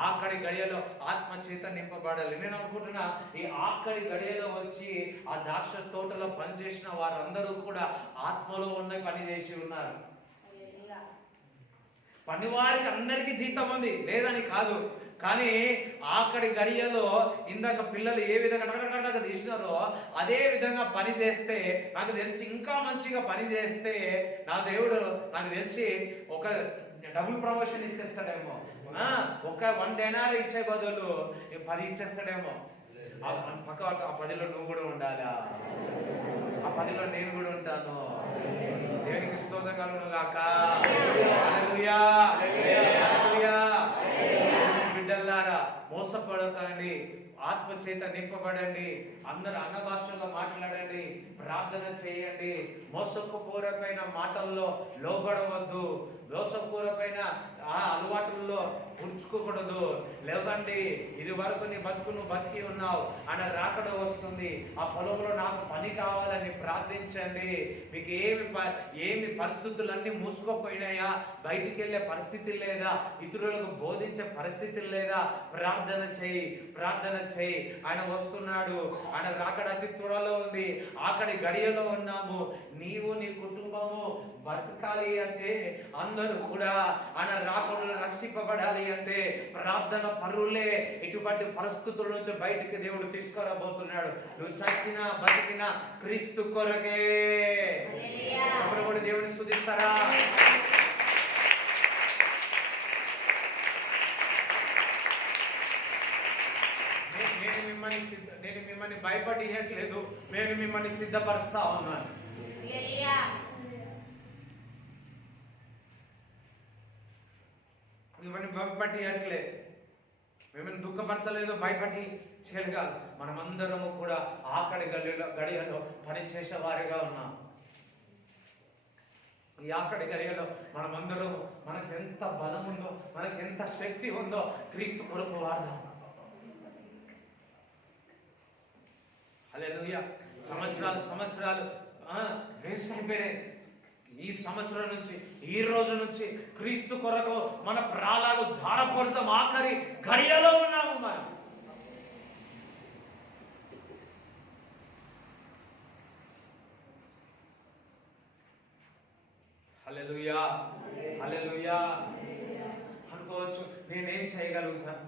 ఆఖరి గడియలో ఆత్మ చేత నింపబడాలి. నేను అనుకుంటున్నా ఈ ఆఖరి గడియలో వచ్చి ఆ ద్రాక్ష తోటలో పనిచేసిన వారందరూ కూడా ఆత్మలో ఉన్న పని చేసి ఉన్నారు. పనివారికి అందరికీ జీతం ఉంది, లేదని కాదు, కానీ ఆఖరి గడియలో ఇందాక పిల్లలు ఏ విధంగా తీసినారో అదే విధంగా పని చేస్తే, నాకు తెలిసి ఇంకా మంచిగా పని చేస్తే నా దేవుడు నాకు తెలిసి ఒక డబుల్ ప్రమోషన్ ఇచ్చేస్తాడేమో. ఒక 1 denar ఇచ్చే బదులు 10 ఇచ్చేస్తాడేమో. పక్క ఆ 10లో నువ్వు కూడా ఉండాలా, ఆ 10లో నేను కూడా ఉంటాను. దేవునికి స్తోత్రం కలుగును గాక. హల్లెలూయా. హల్లెలూయా. బిడ్డలారా మోసపడకండి, ఆత్మ చేత నింపబడండి, అందరు అన్న భాషలో మాట్లాడండి, ప్రార్థన చేయండి. మోసపూరమైన మాటల్లో లోబడవద్దు, మోసపూరమైన ఆ అలవాటుల్లో పుడుచుకోకూడదు. లేవండి, ఇది వరకు నీ బతుకును బతికి ఉన్నావు, ఆయన రాకడ వస్తుంది, ఆ పొలంలో నాకు పని కావాలని ప్రార్థించండి. మీకు ఏమి పరిస్థితులన్నీ మూసుకుపోయినాయా? బయటికి వెళ్ళే పరిస్థితి లేదా? ఇతరులకు బోధించే పరిస్థితి లేదా? ప్రార్థన చేయి, ప్రార్థన చేయి. ఆయన వస్తున్నాడు, ఆయన రాకడ అతి త్వరలో ఉంది. ఆఖరి గడియలో ఉన్నాము. నీవు నీ కుటుంబము బతకాలి అంటే, అందరూ కూడా ఆయన రాకుండా రక్షింపబడాలి అంటే ప్రార్థన పరులే ఇటువంటి పరిస్థితుల నుంచి బయటికి దేవుడు తీసుకురాబోతున్నాడు. నువ్వు చచ్చినా బతికినా క్రీస్తు కొరకే. అప్పుడు కూడా దేవుని స్తుతిస్తారా? నేను మిమ్మల్ని భయపడియట్లేదు, నేను మిమ్మల్ని సిద్ధపరుస్తా ఉన్నాను. మిమ్మల్ని భయపడియట్లేదు, మిమ్మల్ని దుఃఖపరచలేదు, భయపడి చేయలేదు. మనమందరము కూడా ఆకలి గడియలో పని చేసేవారిగా ఉన్నాం. ఈ ఆకలి గడియలో మనమందరం మనకెంత బలం ఉందో, మనకెంత శక్తి ఉందో క్రీస్తు కొరకు వాడదాం. హల్లెలూయా. సంవత్సరాలు వేస్ట్ అయిపోయినాయి. ఈ సంవత్సరం నుంచి, ఈ రోజు నుంచి క్రీస్తు కొరకు మన ప్రాణాలు ధారపోసం ఆఖరి గడియలో ఉన్నాము మనం. హల్లెలూయా, హల్లెలూయా. అనుకోవచ్చు, నేనేం చేయగలుగుతాను.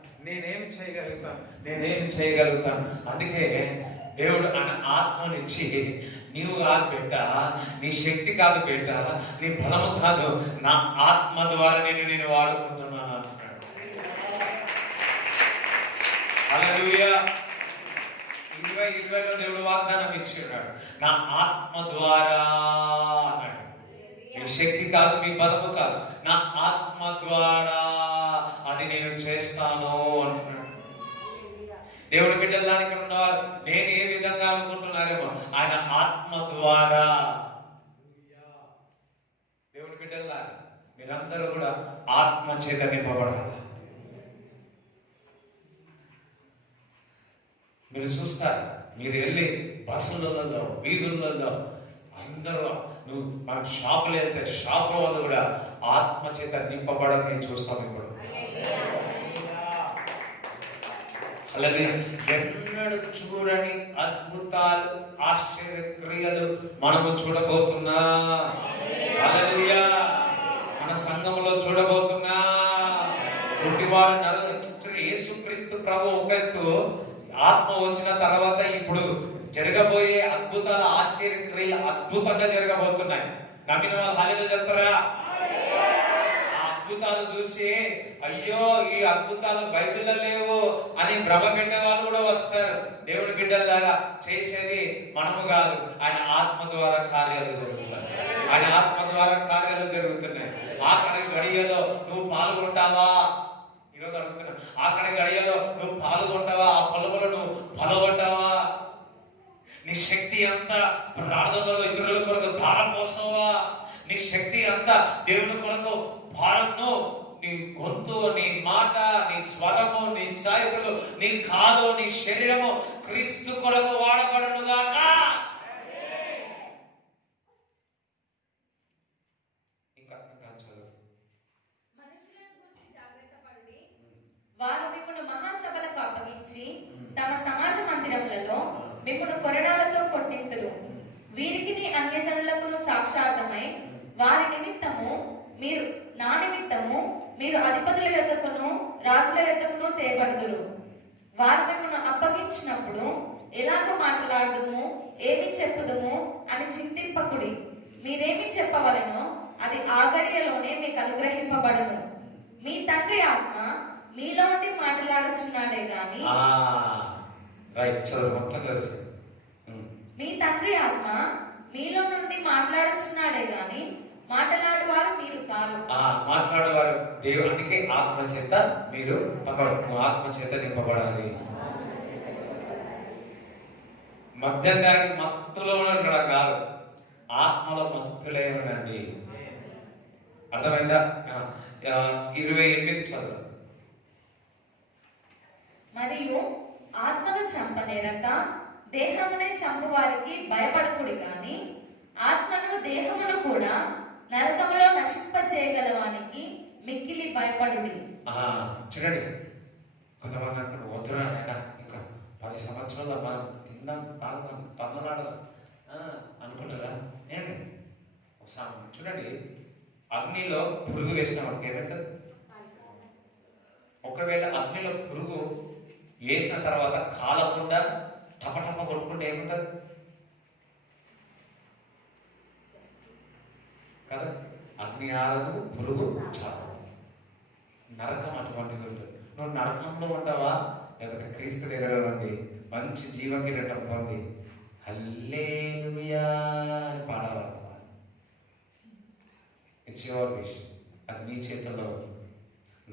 అందుకే దేవుడు ఆయన ఆత్మనిచ్చి, నీవు కాదు బిడ్డ, నీ శక్తి కాదు బిడ్డ, నీ బలము కాదు, నా ఆత్మ ద్వారా నేను వాడుకుంటున్నాను అంటున్నాడు. హల్లెలూయా. 2020లో దేవుడు వాగ్దానం ఇచ్చాడు, నా ఆత్మ ద్వారా అన్నాడు. మీ శక్తి కాదు, మీ బలము కాదు, నా ఆత్మ ద్వారా అది నేను చేస్తాను అంటున్నాడు. దేవుడి బిడ్డలు ఇక్కడ ఉన్నవారు నేను ఏ విధంగా అనుకుంటున్నారేమో, ఆయన ఆత్మ ద్వారా. దేవుడి బిడ్డలు మీరందరూ కూడా ఆత్మ చేత నింపబడాలి. మీరు చూస్తారు, మీరు వెళ్ళి బస్సులలో, వీధులలో అందరూ, నువ్వు మన షాపులు వెళ్తే షాపుల వల్ల కూడా ఆత్మ చేత నింపబడని చూస్తాం ఇప్పుడు. అలాగే ఎన్నడూ చూడని అద్భుతాలు, ఆశ్చర్య క్రియలు మనము చూడబోతున్నా. హల్లెలూయా. మన సంఘంలో చూడబోతున్నా. యేసుక్రీస్తు ప్రభు ఒక ఎత్తు, ఆత్మ వచ్చిన తర్వాత ఇప్పుడు జరగబోయే అద్భుతాలు, ఆశ్చర్య క్రియలు అద్భుతంగా జరగబోతున్నాయి. నమ్మిన వాళ్ళు హల్లెలూయా చెప్తారా? అద్భుతాలు చూసి అయ్యో ఈ అద్భుతాలు బైబిల్లో లేవు అని భ్రమ పెట్టే వాళ్ళు కూడా వస్తారు. దేవుడి బిడ్డలాగా చేసేది మనము కాదు, ఆయన ఆత్మ ద్వారా కార్యాలు జరుగుతాయి. ఆయన ఆత్మ ద్వారా కార్యాలు జరుగుతున్నాయి. ఆఖరి గడియలో నువ్వు పాల్గొంటావా? ఈరోజు అడుగుతున్నా, ఆఖరి గడియలో నువ్వు పాల్గొంటావా? ఆ పొలములో నువ్వు పాల్గొంటావా? నీ శక్తి అంతా ప్రార్థనలో ఇతరుల కొరకు ధార పోస్తావా? నీ శక్తి అంతా దేవుని కొరకు భారంను, నీ గొంతు, నీ మాట, నీ స్వరము, నీ సాయకులు, నీ కాలు, నీ శరీరము క్రీస్తు కొరకు వాడబడును గాక. ఇంకా చదువు. వారు మిమ్మల్ని మహాసభలకు అప్పగించి తమ సమాజ మందిరములలో మిమ్మల్ని కొరడాలతో కొట్టింతురు. వీరికి అన్యజనులకు సాక్షార్థమై వారి నిమిత్తము నా నిమిత్తము మీరు అధిపతుల యొద్దకును రాజుల యొద్దకును తేబడుదురు. వారు మిమ్మల్ని అప్పగించినప్పుడు ఎలాగ మాట్లాడుదుము, ఏమి చెప్పుదుము అని చింతింపకుడి. మీరేమి చెప్పవలెనో అది ఆ గడియలోనే మీకు అనుగ్రహింపబడును. మీ తండ్రి ఆత్మ మీలో ఉండి మాట్లాడుచున్నాడే గాని, మీ తండ్రి ఆత్మ మీలో నుండి మాట్లాడుచున్నాడే గాని మాట్లాడేవారు మీరు కాదు. మాట్లాడేవారు దేవుడు. అందుకే ఆత్మ చేత మీరు ఆత్మ చేత నింపబడాలి. మద్యం దాగి మత్తులో ఉండడం కాదు, ఆత్మలో మత్తులే ఉండండి. అర్థమైందా? 28 చదువు. మరియు ఆత్మను చంపనేరక దేహమునే చంపువారికి భయపడకుడి గాని ఆత్మను దేహమును కూడా నరకములో నశింప చేయగలవానికి మిక్కిలి భయపడుడి. చూడండి, కొంతమంది అంటారు వద్దురా నాయనా, ఇంకా 10 సంవత్సరాల్లో మనం తిందాం, తాగుదాం, తన్నలాడదాం అనుకుంటారా? నేను ఒకసారి చూడండి, అగ్నిలో పురుగు వేసినామంటే ఏమవుతుంది? ఒకవేళ అగ్నిలో పురుగు వేసిన తర్వాత కాలకుండా టపటప కొట్టుకుంటే ఏముంటుంది కదా? అగ్ని ఆరదు, పురుగు చాలు. నరకం అటువంటిది ఉంటుంది. నువ్వు నరకంలో ఉండవా, లేకపోతే క్రీస్తు దగ్గర ఉండి మంచి జీవకిరీటం పొంది హల్లెలూయా అని పాడగలుగుతావా? ఇట్స్ యువర్ విష్, అది నీ చేతుల్లో ఉంది.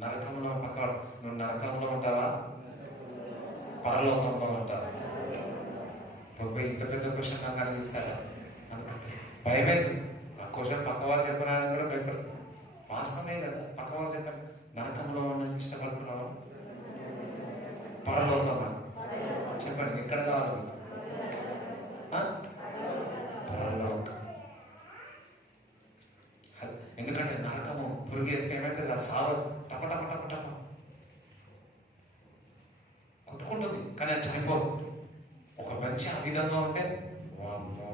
నరకంలో నువ్వు నరకంలో ఉంటావా, పరలోకంలో ఉంటావా? ఇంత పెద్ద క్వశ్చన్ నాకు అనిపిస్తారా అనుకుంటే భయమైంది. ఆ క్వశ్చన్ పక్క వాళ్ళు చెప్పడానికి కూడా భయపడుతుంది. వాస్తవమే కదా, పక్క వాళ్ళు చెప్పారు. నరకంలో ఉండడానికి ఇష్టపడుతున్నావా, పరలోకమా? చెప్పండి, ఎక్కడ కావాలి? పరలోకం. ఎందుకంటే నరకము పురుగేస్తే ఏమైతే సావు టపటప టపటప కొట్టుకుంటుంది, కానీ అది చనిపోదు. ఒక మంచి ఆ విధంగా ఉంటే వామ్మో.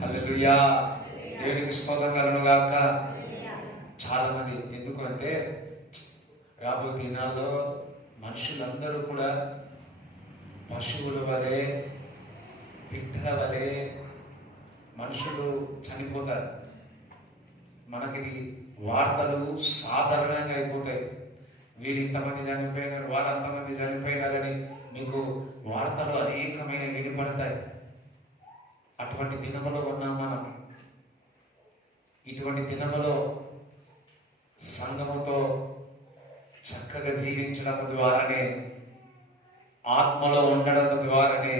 హల్లెలూయా, దేవునికి స్తోత్రం కలుగును గాక. చాలా మంది ఎందుకు అంటే రాబోయే దినాల్లో మనుషులందరూ కూడా పశువుల వలె, పిట్టల వలె మనుషులు చనిపోతారు. మనకి వార్తలు సాధారణంగా అయిపోతాయి. వీళ్ళు ఇంతమంది చనిపోయినారు, వాళ్ళు అంతమంది చనిపోయినారని మీకు వార్తలు అనేకమైన వినపడతాయి. అటువంటి దినములో ఉన్నాం మనం. ఇటువంటి దినములో సంఘముతో చక్కగా జీవించడం ద్వారానే, ఆత్మలో ఉండడం ద్వారానే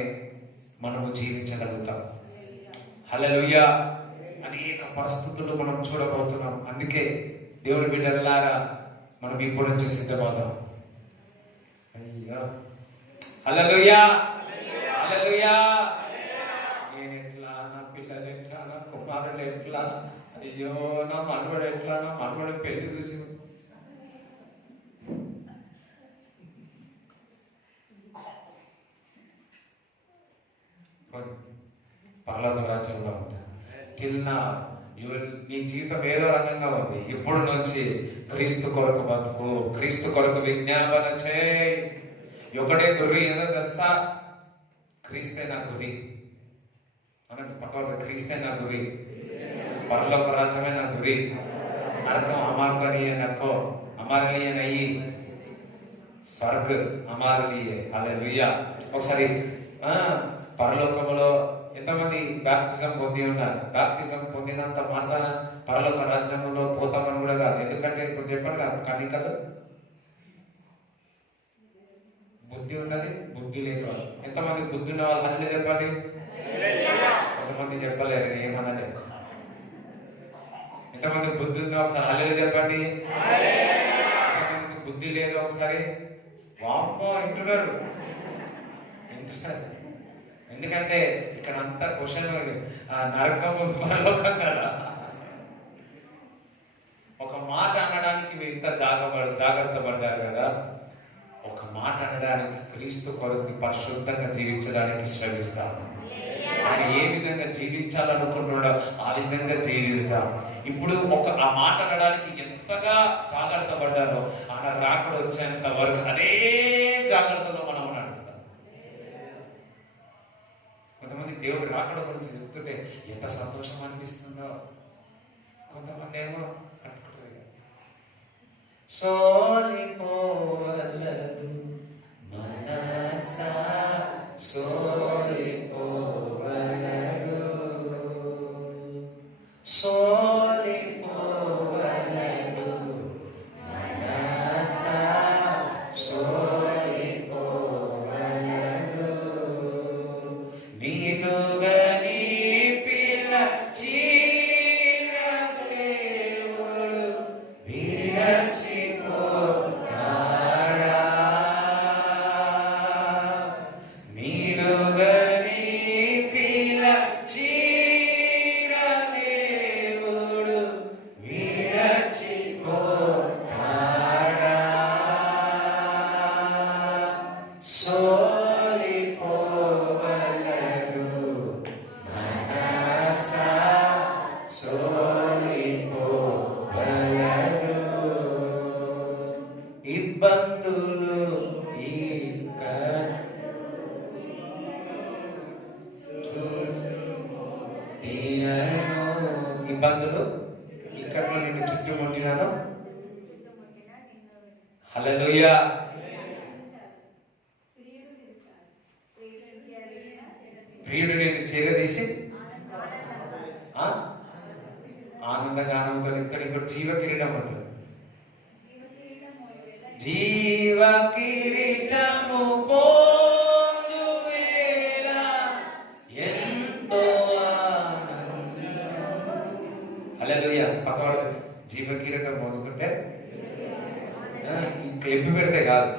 మనము జీవించగలుగుతాం. హల్లెలూయా. అనేక పరిస్థితులు మనం చూడబోతున్నాం. అందుకే దేవుని బిడ్డలారా, మనం ఇప్పటి నుంచి సిద్ధమవుదాం. అయ్యో, హల్లెలూయా, హల్లెలూయా. నేను ఎట్లా, నా పిల్లలు ఎట్లా, నా కుమారులు ఎట్లా, అయ్యో నా మనవడు ఎట్లా, నా మనవడు పెళ్లి చూసి పర్లోక రాజ్యంలో ఉంటా. టిల్ నా నీ జీవితం ఏదో రకంగా ఉంది. ఇప్పుడు నుంచి క్రీస్తు కొరకు బతుకు, క్రీస్తు కొరకు విజ్ఞాపన చేయి. ఒకటే గురి ఏదో తెలుసా? క్రీస్తే నా గురి అన్నట్టు పక్క క్రీస్తే నా గురి, పరలోక రాజ్యమే నా గురి, నరకం అమార్గనీయ నక్కో అమార్గనీయ నయ్యి, స్వర్గ అమార్గనీయ. హల్లెలూయా. ఒకసారి పరలోకములో ఎంతమంది బాప్తిజం పొంది ఉన్నారు? బాప్తిజం పొందినంత మాట పరలోక రాజ్యంలో పోతామని కూడా కాదు. ఎందుకంటే ఇప్పుడు చెప్పండి కదా, కనికలు బుద్ధి ఉన్నది, బుద్ధి లేని వాళ్ళు. ఎంతమంది బుద్ధి ఉన్న వాళ్ళు హల్లెలూయా చెప్పండి. కొంతమంది చెప్పలేరు, ఏమన్నది. ఎంతమంది బుద్ధి ఉందో ఒకసారి హల్లెలూయా చెప్పండి. ఎంతమందికి బుద్ధి లేదు ఒకసారి వామ్మో వింటున్నారు. ఎందుకంటే ఇక్కడ అంతా క్వశ్చన్ నరకము పరలోకం కదా. ఒక మాట అనడానికి ఇంత జాగ్రత్త పడ్డారు కదా. ఒక మాట అనడానికి, క్రీస్తు కొరకు పరిశుద్ధంగా జీవించడానికి శ్రమిస్తాం. ఆయన ఏ విధంగా జీవించాలనుకుంటున్నాడో ఆ విధంగా జీవిస్తాం. ఇప్పుడు ఆ మాట అనడానికి ఎంతగా జాగ్రత్త పడ్డారో ఆయన రాకడ వచ్చేంత వరకు అదే జాగ్రత్తలో మనం నడుస్తాం. కొంతమంది దేవుడు రాకడ గురించి చెప్తుంటే ఎంత సంతోషం అనిపిస్తుందో. కొంతమంది ఏమో కట్టుకుంటారు, సోలిపోవలదు మనసా సోలిపోవలదు, సోలిపోవలదు మనసా సోలిపోవలదు, నీనుగని పిలచిన దేవుడు విడచిపోతాడా, నీనుగని ఇబ్బందులు ఇక్కట్లో నిన్ను చుట్టుముట్టినాను. హల్లెలూయా. ప్రియుడు నిన్ను చేరదీసి ఆనందగానంతో ఇతడు ఇప్పుడు జీవ కిరీటం అంటారు. జీవ కిరీటము పొందువేళ ఎంతో ఆనందం. హల్లెలూయా. పక్కవాడు జీవ కిరీటం పొందుకుంటే ఈ క్లిప్ పెడితే కాదు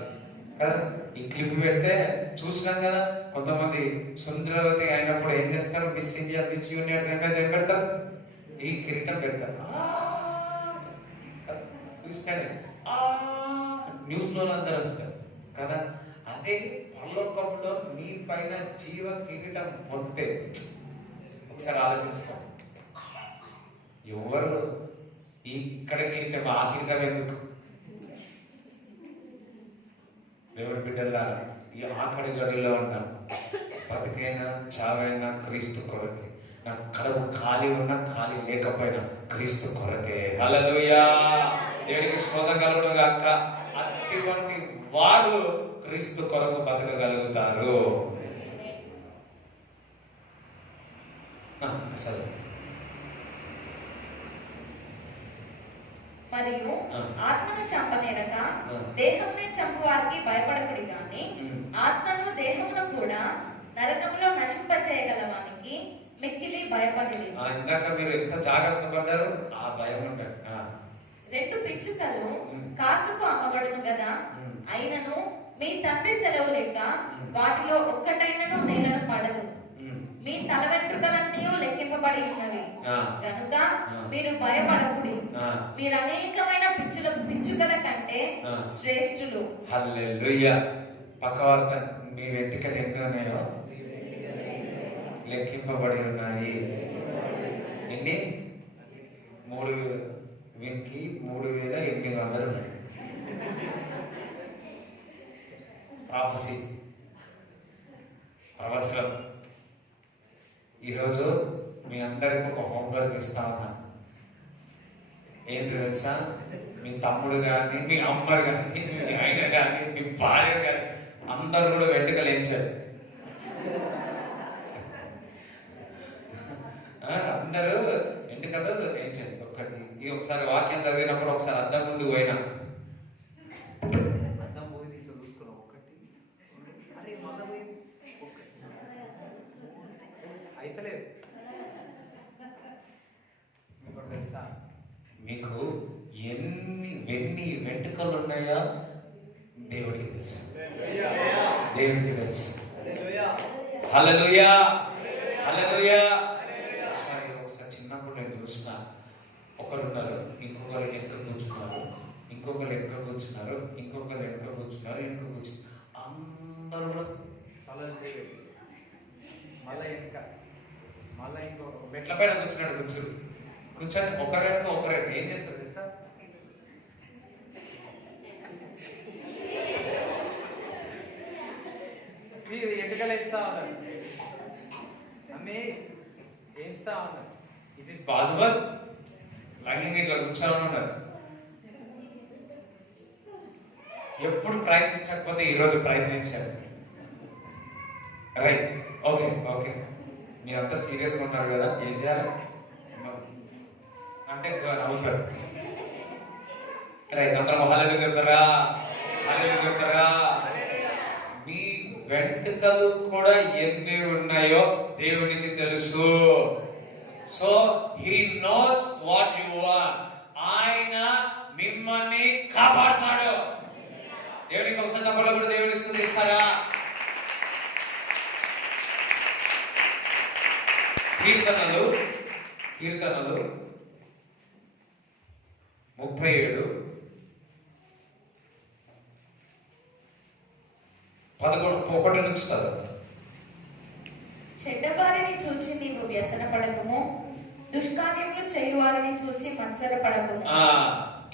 కదా, ఈ క్లిప్ పెడితే చూసినాం కదా, కొంతమంది సుందరవతి అయినప్పుడు ఏం చేస్తారు, మిస్ ఇండియా మిస్ యూనియర్స్ ఏం పెడతారు, ఈ కిరీటం పెడతారు. చూసినాడే న్యూస్ లో అందరూ వస్తారు కదా. అదే పరలోకంలో నీ పైన జీవ కిరీటం పొందితే ఒకసారి ఆలోచించుకో, ఎవరు ఇక్కడ కిరీటం ఆ కిరీటం ఎందుకు? దేవుడి బిడ్డలారా, ఈ ఆఖరి గడిలో ఉన్నాం. బతికైనా చావైనా క్రీస్తు కొరకే. నా కడుపు ఖాళీ ఉన్నా ఖాళీ లేకపోయినా క్రీస్తు కొరకే. హల్లెలూయా. దేవునికి స్తోత్రం కలుగును గాక. అటువంటి వారు క్రీస్తు కొరకు బతకగలుగుతారు. చదువు. మరియు ఆత్మను చంపనేరక దేహమునే చంపు వారికి భయపడకుడి గాని ఆత్మను దేహమును కూడా నరకంలో నశింపచేయగలవానికి మిక్కిలి భయపడుడి. ఇందాక మీరు ఎంత జాగ్రత్త పడ్డారు, ఆ భయం ఉంటాడు. 2 పిచ్చుకలు కాసుకు అమ్మబడును కదా, అయినను మీ తండ్రి సెలవు లేక వాటిలో ఒక్కటైనను నేలను పడదు. మీ తల వెంట్రుకలన్నీ లెక్కింపబడి ఉన్నవి కనుక మీరు భయపడకుడి. మీరు అనేకమైన పిచ్చుకల కంటే శ్రేష్ఠులు. హల్లెలూయా. పక్కవార్త మీ వెంట్రుకలు ఎన్ని ఉన్నాయో లెక్కింపబడి ఉన్నాయి. ఎన్ని? 3,800 ఉన్నాయి. ప్రాఫెసీ, ప్రవచనం. ఈరోజు మీ అందరికి ఒక హోంవర్క్ ఇస్తా ఉన్నా. ఏంటి తెలుసా? మీ తమ్ముడు కానీ, మీ అమ్మ కానీ, మీ ఆయన కానీ, మీ భార్య కానీ అందరూ కూడా వెంట్రుకలు వేయించారు. అందరూ వెంట్రుకలు వేయించారు. ఇది ఒకసారి వాక్యం చదివినప్పుడు ఒకసారి అద్దం ముందు పోయినా మీకు ఎన్ని వెంట్రుకలు ఉన్నాయా దేవుడికి తెలుసు. దేవుడికి తెలుసు. హల్లెలూయా. హల్లెలూయా. ఒకసారి చిన్నప్పుడు నేను చూసిన, ఒకరున్నారు, ఇంకొకరు వెనక కూర్చున్నారు, ఇంకొకరు వెనక కూర్చున్నారు, ఇంకొకరు వెనక కూర్చున్నారు, వెనక కూర్చున్నారు. అందరూ మళ్ళీ ఇంకొక మెట్ల పైన కూర్చున్నాడు. కూర్చొని ఒకరెనక ఒకరెనక ఏం చేస్తారు తెలుసా? మీరు ఎంటకలు వేస్తా ఉన్నారు, అన్నీ వేస్తా ఉన్నారు. It is possible. లైన్ ఇట్లా కూర్చొని ఉన్నారు. ఎప్పుడు ప్రయత్నించకపోతే ఈరోజు ప్రయత్నించారు. రైట్. ఓకే ఓకే, మీరంతా సీరియస్గా ఉన్నారు కదా, ఏం చేయాలి అంటే నవ్వుతారు. రైట్. అందరం హల్లెలూయా చెప్తారా? హల్లెలూయా చెప్తారా? మీ వెంట్రుకలు కూడా ఎన్ని ఉన్నాయో దేవునికి తెలుసు. So he knows what you want. ఆయన మిమ్మల్ని కాపాడుతాడు. దేవునికి ఒకసారి చెప్పలో కూడా దేవుని స్తుతిస్తారా? కీర్తనలు 37:11 నుంచి చదువు. చెడ్డవారిని చూచి నీవు వ్యసన పడకము, దుష్కార్యములు చేయువారిని చూచి మత్సర పడకము.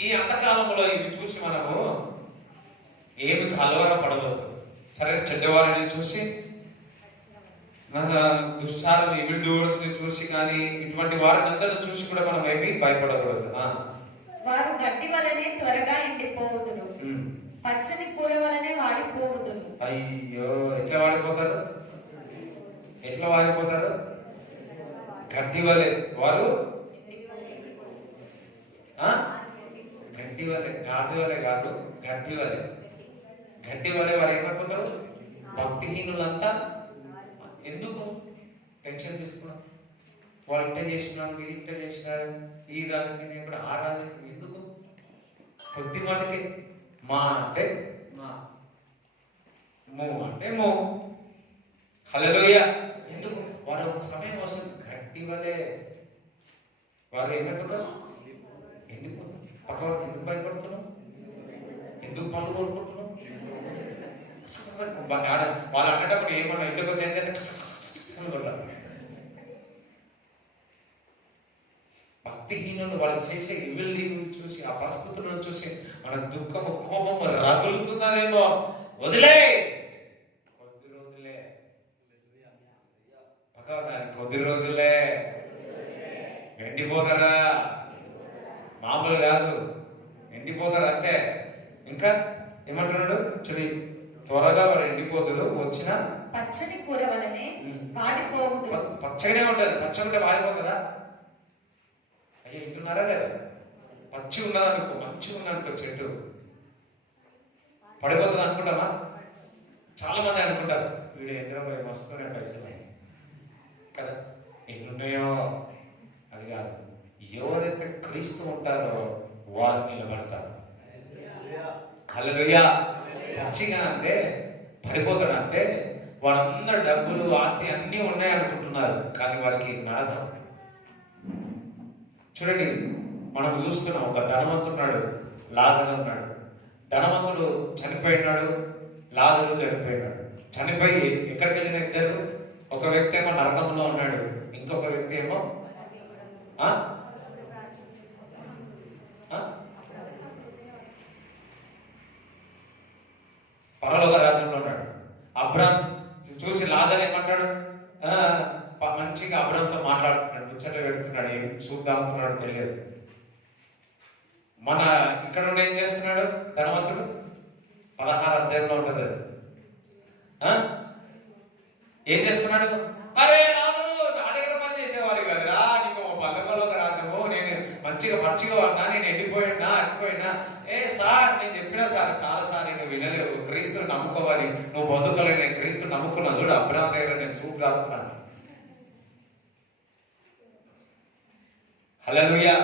ఈ అంతకాలంలో ఇవి చూసి మనము ఏమి కలవర పడవద్దు. సరే, చెడ్డవారిని చూసి దుష్టారం ఈవిల్ డూవర్స్ ని చూసి కానీ ఇటువంటి వారిని అందరిని చూసి కూడా మనం ఏమి భయపడకూడదు. వారు గడ్డి వలనే త్వరగా ఎండిపోవుదురు, పచ్చని కూర వలనే వాడిపోవుదురు. అయ్యో, ఎట్లా వాడిపోతారు? ఎట్లా వాడిపోతారు? గడ్డి వలె వారు, గడ్డి వలె, గాడి వలె కాదు, గడ్డి వలె. గడ్డి వలె వారు ఏమైపోతారు? భక్తిహీనులంతా. ఎందుకు టెన్షన్ తీసుకున్నాం? వాళ్ళు ఇంట చేసినాడు, మీరు ఇంట చేసినాడు, ఈ రాజుకి నేను కూడా ఆ రాజుకి. ఎందుకు? కొద్ది మాటకి మా అంటే మా, మూ అంటే మూ. హల్లెలూయా. ఎందుకు? వారు ఒక సమయం వస్తుంది గడ్డి వలె వారు ఏమైపోతారు? ఎండిపోతారు. పక్క వారికి ఎందుకు భయపడుతున్నాం? ఎందుకు పనులు కోరుకుంటున్నాం? వాళ్ళు అన్నప్పుడు ఏమన్నా ఇంటికి వచ్చి ఏం చేస్తే భక్తిహీనులు వాళ్ళు చేసే ఇవిల్ని చూసి, ఆ పరిస్థితులను చూసి మన దుఃఖము, కోపము రగులుతున్నదేమో. వదిలే, కొద్ది రోజులే, కొద్ది రోజులే ఎండిపోతారా? మామూలు కాదు, ఎండిపోతారు అంతే. ఇంకా ఏమంటున్నాడు చూడి, త్వరగా వాడు ఎండిపోతులు, వచ్చిన పచ్చని కూర వలనే వాడిపోవుదురు. పచ్చగానే ఉంటది. పచ్చగా ఉంటే వాడిపోతుందా? అయ్యో, ఇంటున్నారా లేదా? పచ్చి ఉన్నదనుకో, మంచిగా ఉందనుకో చెట్టు, పడిపోతుంది అనుకుంటామా? చాలా మంది అనుకుంటారు, వీడు ఎందులో పోయి వస్తున్నాయి పైసలు కదా, ఎన్నున్నాయో. అది కాదు, ఎవరైతే క్రీస్తు ఉంటారో వారు నిలబడతారు. హల్లెలూయా. పచ్చిగా అంటే పడిపోతాడు అంటే వాడందరూ డబ్బులు, ఆస్తి అన్నీ ఉన్నాయి అనుకుంటున్నారు, కానీ వారికి నరకం. చూడండి, మనం చూస్తున్నాం, ఒక ధనవంతున్నాడు, లాజరు ఉన్నాడు. ధనవంతుడు చనిపోయినాడు, లాజరు చనిపోయినాడు. చనిపోయి ఎక్కడికి వెళ్ళిన ఇద్దరు? ఒక వ్యక్తి ఏమో నరకంలో ఉన్నాడు, ఇంకొక వ్యక్తి ఏమో పరలోక రాజ్యంలో ఉన్నాడు. అబ్రాం చూసి లాజర్ ఏమంటాడు? మంచిగా అబ్రాంతో మాట్లాడుతున్నాడు, ముచ్చట్లు పెడుతున్నాడు, ఏం చూద్దామనుకున్నాడు తెలియదు. మన ఇక్కడ నుండి ఏం చేస్తున్నాడు ధనవంతుడు? 16 అధ్యాయంలో ఉంటుంది. ఏం చేస్తున్నాడు? అరే లాజరు, నా దగ్గర పని చేసేవాడు కదరా, నీకు పల్లెకలోక రాజ్యము, నేను మంచిగా పచ్చిగా ఉన్నా, నేను ఎండిపోయినా అక్కిపోయినా. ఏ సార్, నేను చెప్పినా సార్ చాలా సార్, నేను వినలేవు. క్రీస్తుని నమ్ముకోవాలి, నువ్వు బతుకోలేదు. నేను క్రీస్తుని నమ్ముకున్నా, చూడు అబ్రాం దగ్గర నేను సూప్ కాపుతున్నాను. హల్లెలూయా.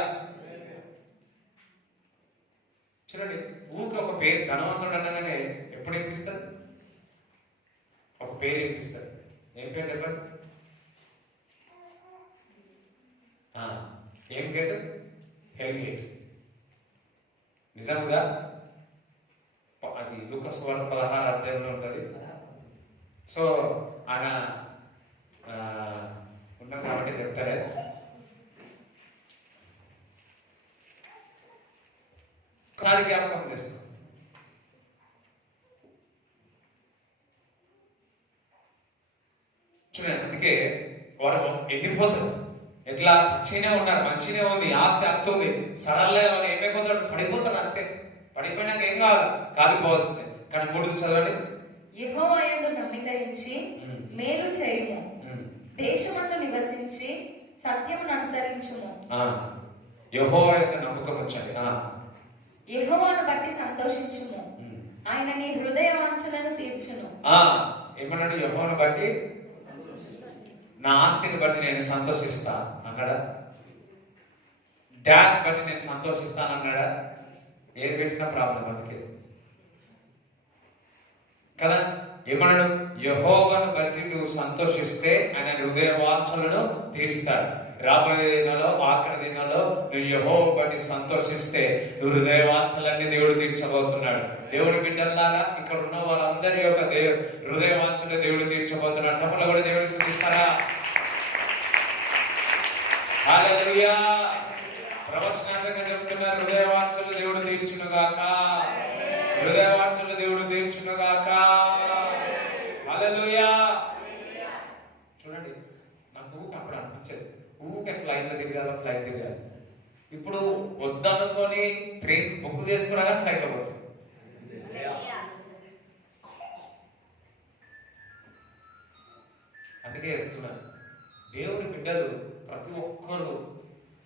చూడండి, ఊరికి ఒక పేరు, ధనవంతుడు అనగానే ఎప్పుడు ఎక్కిస్తారు? ఒక పేరు ఎక్కిస్తారు. ఏం పేరు చెప్పండి? ఏం గేట్? హెల్ గేట్. నిజంగా అది లూకాసు వార్త 16 అధ్యాయంలో ఉంటుంది. సో ఆయన ఉన్నాం కాబట్టి చెప్తాడే. ఒకసారి జ్ఞాపకం చేస్తాం. చూడండి, అందుకే వారు ఎండిపోతారు. ఎట్లా? పచ్చినే ఉన్నారు, మంచినే ఉంది, ఆస్తి అంతుంది. సడన్ గా వారు ఏమైపోతాడు? పడిపోతాడు అంతే. పడిపోయినాక ఏం కావాలి? కాలిపోవాల్సిందే. కానీ 3 చదవండి. యెహోవా యందు నమ్మిక ఉంచి మేలు చేయుము, దేశమందు నివసించి సత్యమును అనుసరించుము. యెహోవా యందు నమ్మకం ఉంచండి. యెహోవాను బట్టి సంతోషించుము, ఆయన నీ హృదయ వాంఛలను తీర్చును. ఏమన్నాడు? యెహోవాను బట్టి, నా ఆస్తిని బట్టి నేను సంతోషిస్తా అన్నాడా? డాష్ బట్టి నేను సంతోషిస్తాను అన్నాడా? ఏది పెట్టినా ప్రాబ్లం అందుకే కదా. ఏమన్నాడు? యెహోవాను బట్టి నువ్వు సంతోషిస్తే ఆయన హృదయ వాంఛలను తీరుస్తాడు. రాబోయే దినాల్లో, ఆఖరి దినాల్లో నువ్వు యెహోవాను బట్టి సంతోషిస్తే నువ్వు హృదయ వాంఛలన్నీ దేవుడు తీర్చబోతున్నాడు. దేవుడి బిడ్డల్లాగా ఇక్కడ ఉన్న వాళ్ళందరి యొక్క హృదయ వాంఛలు దేవుడు తీర్చబోతున్నాడు. చప్పట్లు కూడా దేవుడిని స్తుతిస్తారా? హల్లెలూయా. ప్రవచనాత్మకంగా చెప్తున్నారు, హృదయ వాంఛలు దేవుడు తీర్చునుగాక, హృదయ వాంఛలు దేవుడు తీర్చునుగాక. హల్లెలూయా. నాకు అప్పుడు అనిపించేది ఊరికే ఫ్లైట్లో తిరగాలి. ఇప్పుడు వద్దనుకొని ట్రైన్ బుక్ చేసుకున్నా కానీ ఫ్లైట్లో పోతుంది. అందుకే చెప్తున్నాను, దేవుడి బిడ్డలు ప్రతి ఒక్కరు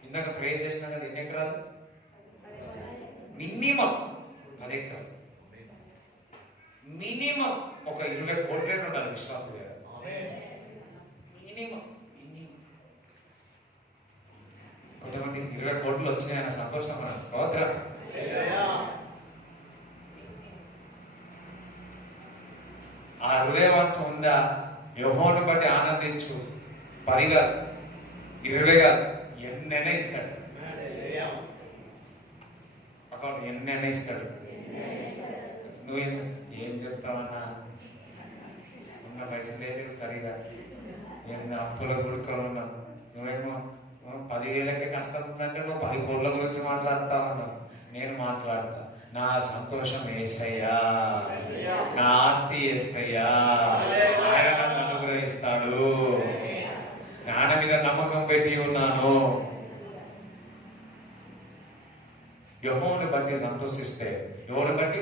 ఇందాక ప్రే చేసినా కదా, ఎన్ని ఎకరాలు? మినిమం 10 ఎకరాలు, మినిమం ఒక 20 కోట్లే ఉండాలి విశ్వాసం గారు. మినిమం కొంతమంది 20 కోట్లు వచ్చినాయన్న సంతోషం మన స్తోత్రం. ఆ హృదయవాంఛ ఉందా? యెహోవాను బట్టి ఆనందించు. 10 కాదు, 20 కాదు, ఎన్నైనా ఇస్తాడు. అకౌంట్ ఎన్నైనా ఇస్తాడు. నువ్వు ఏం చెప్తావన్నా, ఉన్న పైసలు లేదు సరిగా, ఎన్ని అప్పుల గుడుకలు ఉన్నావు. నువ్వేమో 10,000కే కష్టం ఉందంటే నువ్వు 10 కోట్ల గురించి మాట్లాడతావన్నావు. నేను మాట్లాడతా, నా సంతోషం యేసయ్యా, నా ఆస్తి యేసయ్యా, ఆయన నన్ను అనుగ్రహిస్తాడు. ఆయన మీద నమ్మకం పెట్టి ఉన్నాను. యెహోవాను బట్టి సంతోషిస్తే, ఎవరిని బట్టి?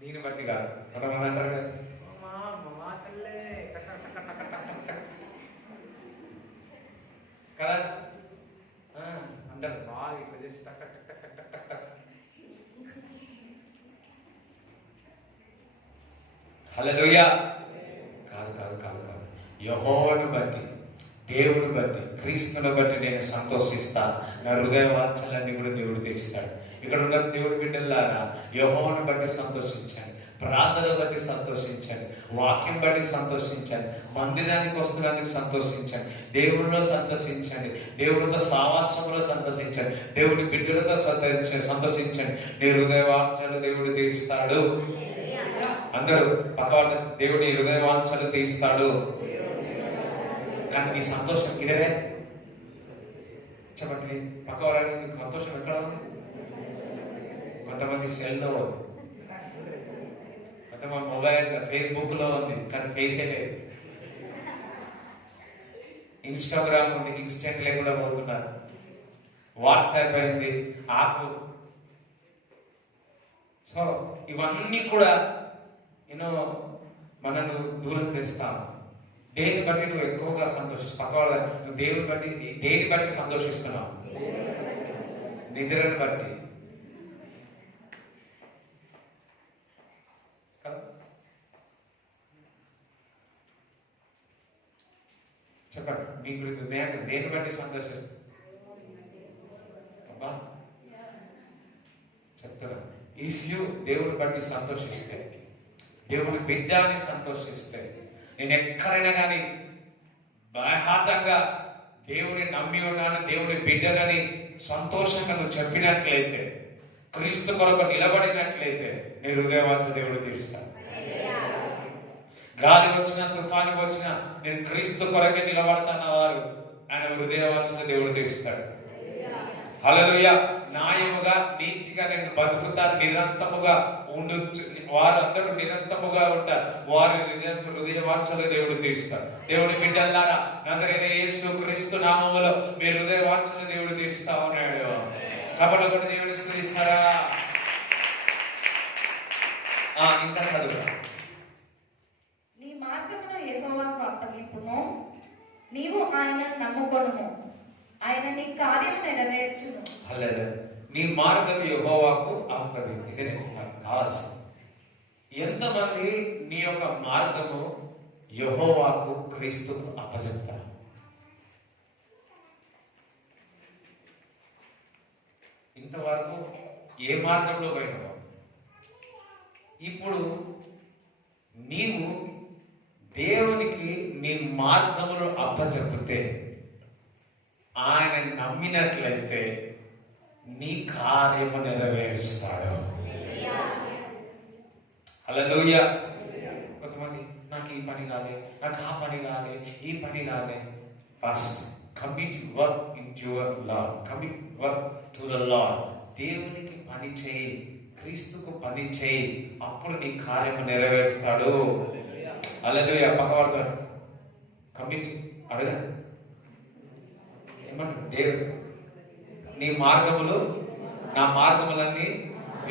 దీన్ని బట్టి కాదు. కొంతమంది అంటారు కదా, అందరు బాగా ఇట్లా చేసి టక్ టక్ టక్ టక్ టక్ టక్ టక్. హల్లెలూయా. కాదు కాదు కాదు కాదు, యెహోవాను బట్టి, దేవుని బట్టి, క్రీస్తుని బట్టి నేను సంతోషిస్తా. నా హృదయ వాంఛలన్నీ కూడా దేవుడు తీరుస్తాడు. ఇక్కడ ఉన్న దేవుడి బిడ్డలారా, యెహోవాను బట్టి సంతోషించండి, ప్రార్థన బట్టి సంతోషించండి, వాక్యం బట్టి సంతోషించండి, మందిరానికి వస్తున్నందుకు సంతోషించండి, దేవుడిలో సంతోషించండి, దేవుడితో సావాసంలో సంతోషించండి, దేవుడి బిడ్డలతో సంతోషించండి. నీ హృదయ వాంఛలు దేవుడు తీరుస్తాడు. అందరూ పక్కవాళ్ళ, దేవుడి హృదయ వాంఛలు తీరుస్తాడు. కానీ నీ సంతోషం ఇదే చెప్పండి. పక్కవాళ్ళ సంతోషం ఎక్కడ ఉంది? కొంతమంది సెల్లో ఉంది, కొంతమంది మొబైల్ ఫేస్బుక్ లో ఉంది, కానీ ఫేసే లేదు. ఇన్స్టాగ్రామ్ ఉంది, ఇన్స్టెంట్ లేకుండా పోతున్నారు. వాట్సాప్ అయింది, యాప్. సో ఇవన్నీ కూడా మనను దూరం చేస్తాము. దేని బట్టి నువ్వు ఎక్కువగా సంతోషిస్తావు? పక్కవాళ్ళ, నువ్వు దేవుని బట్టి, దేని బట్టి సంతోషిస్తున్నావు? నిద్రను బట్టి. చెప్పండి, మీకు దేని బట్టి సంతోషిస్తుంది? అబ్బా చెప్తారా? ఇఫ్ యూ దేవుని బట్టి సంతోషిస్తే, దేవుని బిడ్డని సంతోషిస్తే, నేను ఎక్కడైనా కానీ బాహాటంగా దేవుని నమ్మి ఉన్నాను, దేవుని బిడ్డనని సంతోషంగా నువ్వు చెప్పినట్లయితే, క్రీస్తు కొరకు నిలబడినట్లయితే, నీ హృదయవాంఛ దేవుడు తీరుస్తాడు. గాలి వచ్చినా, తుఫాను వచ్చినా, నేను క్రీస్తు కొరకే నిలబడతాను వారు, ఆయన హృదయవాంఛను దేవుడు తీరుస్తాడు. హల్లెలూయా. న్యాయముగా, నీతిగా నేను బతుకుతా, నిరంతముగా ఉండు. వారందరూ నిరంతముగా ఉంటారు. వారి హృదయవాంఛలు దేవుడు తీరుస్తాడు. దేవుడి బిడ్డలారా, నజరైన యేసు క్రీస్తు నామములో మీ హృదయవాంఛలు దేవుడు తీరుస్తా ఉన్నాడు. కాబట్టి ఒకటి దేవుడు స్తుతిస్తారా? ఇంకా చదువు. నీ మార్గమును యెహోవాకు అప్పగింపుము, నీవు ఆయనను నమ్ముకొనుము, ఆయన నీ కార్యము నెరవేర్చును. హల్లెలూయా. నీ మార్గం యెహోవాకు అప్పగింపు. ఇది నాకు కావాల్సింది. ఎంతమంది నీ యొక్క మార్గము యెహోవాకు, క్రీస్తుకు అప్పచెప్తారు? ఇంతవరకు ఏ మార్గంలో పోయినావు? ఇప్పుడు నీవు దేవునికి నీ మార్గములు అప్పచెప్పితే, ఆయన నమ్మినట్లయితే నీ కార్యము నెరవేరుస్తాడు. హల్లెలూయా. కొంతమంది నాకు ఈ పని కాలే, నాకు ఆ పని కాలే, ఈ పని కాలే. First commit work in your lord, commit work to the lord. దేవునికి పని చేయి, క్రీస్తుకు పని చేయి, అప్పుడు నీ కార్యము నెరవేరుస్తాడు. హల్లెలూయా. పక్కవాడుతాడు, కమిట్ అడగా ఏమంటారు దేవుడు, నీ మార్గములు నా మార్గములన్నీ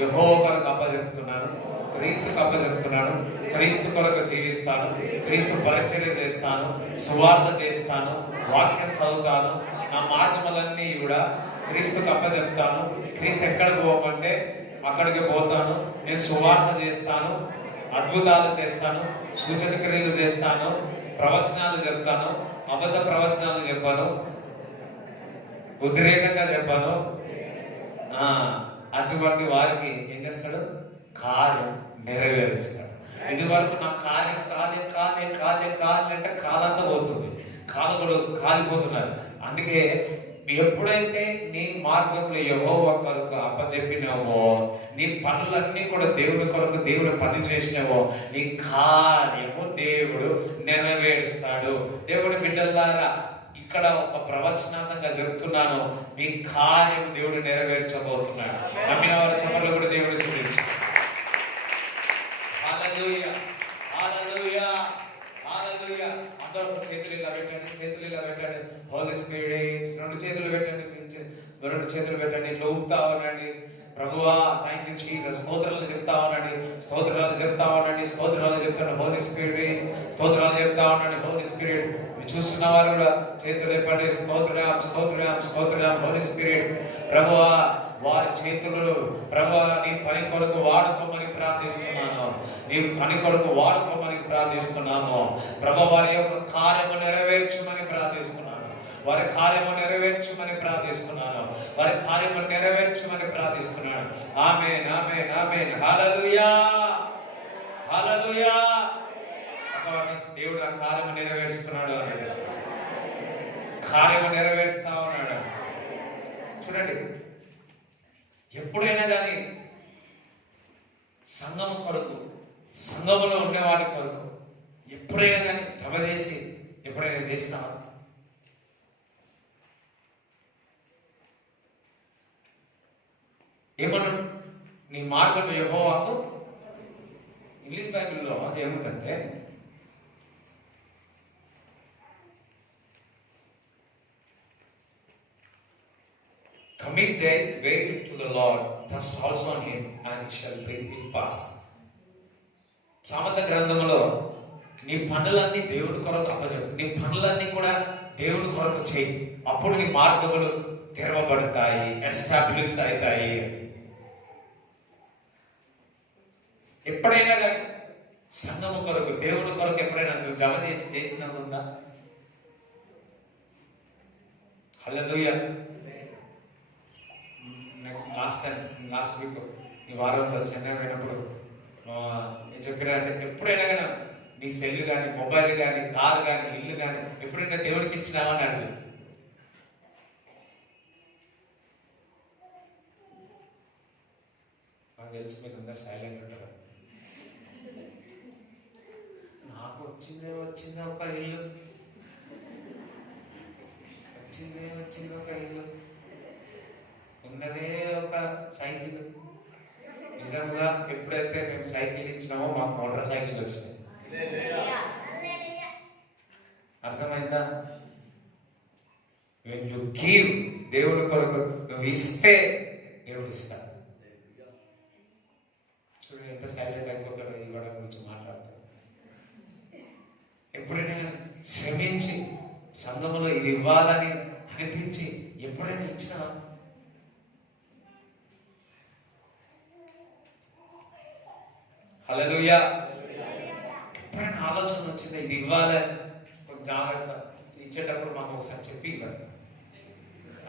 యెహోవా కొరకు అప్పచెప్తున్నాను, క్రీస్తుకు అప్పచెప్తున్నాను, క్రీస్తు కొరకు జీవిస్తాను, క్రీస్తు పరిచర్య చేస్తాను, సువార్త చేస్తాను, వాక్యం చదువుతాను, నా మార్గములన్నీ కూడా క్రీస్తుకు అప్పచెప్తాను. క్రీస్తు ఎక్కడికి పోమంటే అక్కడికి పోతాను. నేను సువార్త చేస్తాను, అద్భుతాలు చేస్తాను, సూచన క్రియలు చేస్తాను, ప్రవచనాలు చెప్తాను, అబద్ధ ప్రవచనాలు చెప్పాను, ఉద్రేకంగా చెప్పాను. అటువంటి వారికి ఏం చేస్తాడు? కార్యం నెరవేరుస్తాడు. ఇది వరకు నా కార్యం కాలే కాలే కాలే కాలే అంటే కాలంతా పోతుంది, కాలు కూడా కాలిపోతున్నారు. అందుకే ఎప్పుడైతే నీ మార్గంలో యెహోవా కొరకు అప్పచెప్పినావో, నీ పనులన్నీ కూడా దేవుడి కొరకు దేవుడు పని చేసినావో, నీ కార్యము దేవుడు నెరవేరుస్తాడు. దేవుడి బిడ్డలారా, ఇక్కడ ఒక ప్రవచనాత్మకంగా చెప్తున్నాను, నీ కార్యం దేవుడు నెరవేర్చబోతున్నాడు. నమ్మిన వారి చపలు కూడా దేవుడు స్తుతించు. హల్లెలూయా, హల్లెలూయా, హల్లెలూయా. అందరూ చేతులు ఇలా పెట్టండి, చేతులు ఇలా పెట్టండి. హోలీ స్పిరిట్, రెండు చేతులు పెట్టండి, రెండు చేతులు పెట్టండి, ఇట్లా ఊపుతా ఉండండి. ప్రభువా థ్యాంక్ యూ జీసస్, స్తోత్రాలు చెప్తా ఉండండి, స్తోత్రాలు చెప్తా ఉండండి, స్తోత్రాలు చెప్తాను. హోలీ స్పిరిట్, స్తోత్రాలు చెప్తా ఉండండి. హోలీ స్పిరిట్ చూస్తున్న వారు కూడా చేతులు ఎప్పండి. స్తోత్రం స్తోత్రం స్తోత్రం. హోలీ స్పిరిట్ ప్రభువా వారి చేతులు ప్రభువా నీ పని కొరకు వాడుకోమని ప్రార్థిస్తున్నాను, నీ పని కొరకు వాడుకోమని ప్రార్థిస్తున్నాను. ప్రభు వారి యొక్క కార్యము నెరవేర్చమని ప్రార్థిస్తున్నాను, వారి కార్యము నెరవేర్చమని ప్రార్థిస్తున్నాను, వారి కార్యము నెరవేర్చమని ప్రార్థిస్తున్నాను. ఆమేన్, ఆమేన్, ఆమేన్. హల్లెలూయా, హల్లెలూయా. దేవుడు ఆ కార్యము నెరవేరుస్తున్నాడు అన్నాడు, కార్యము నెరవేరుస్తా ఉన్నాడు. చూడండి, ఎప్పుడైనా కానీ సంఘము కొరకు, సంఘములో ఉండేవాడి కొరకు ఎప్పుడైనా కానీ జమ చేసి ఎప్పుడైనా చేసినావా? ఏమన్నాడు? నీ మార్గంలో యెహోవాకు, ఇంగ్లీష్ బైబిల్లో ఏముందంటే commit thy way to the Lord, trust also on him, and he shall bring it pass. సామెత గ్రంథంలో నీ పనులన్నీ దేవుడి కొరకు అప్పచెప్పు, నీ పనులన్నీ కూడా దేవుడి కొరకు చేయి, అప్పుడు నీ మార్గములు తెరవబడతాయి, ఎస్టాబ్లిష్ అవుతాయి. ఎప్పుడైనా కానీ సంఘము కొరకు, దేవుడి కొరకు ఎప్పుడైనా నువ్వు జమ చేసినందుందా? హల్లెలూయా. లాస్ట్ వీక్ ఈ వారంలో చెన్నై అయినప్పుడు ఏం చెప్పినా అంటే, ఎప్పుడైనా కానీ నీ సెల్ కానీ, మొబైల్ కానీ, కారు కానీ, ఇల్లు కానీ ఎప్పుడైనా దేవుడికి ఇచ్చినావా అని అడుగు. నాకు తెలుసు మీరు అందరు సైలెంట్ ఉంటారు. నాకు వచ్చిందే ఒక ఇల్లు, వచ్చిందే ఒక ఇల్లు, ఉన్నదే ఒక సైకిల్. నిజంగా ఎప్పుడైతే మేము సైకిల్ ఇచ్చినామో మాకు మోటార్ సైకిల్ వచ్చింది. అర్థమైందా? when you give, దేవుడి కొరకు నువ్వు ఇస్తే దేవుడు ఇస్తాడు. చూడండి ఎంత సైలెంట్ అయిపోతాడో ఈ వాడ గురించి మాట్లాడతాడు. ఎప్పుడైనా శ్రమించి సంఘములో ఇది ఇవ్వాలని అనిపించి ఎప్పుడైనా ఇచ్చినా? హల్లెలూయా. ఎప్పుడైనా ఆలోచన వచ్చిందా ఇది ఇవ్వాలని? కొంచెం జాగ్రత్త, ఇచ్చేటప్పుడు మాకు ఒకసారి చెప్పి ఇవ్వండి.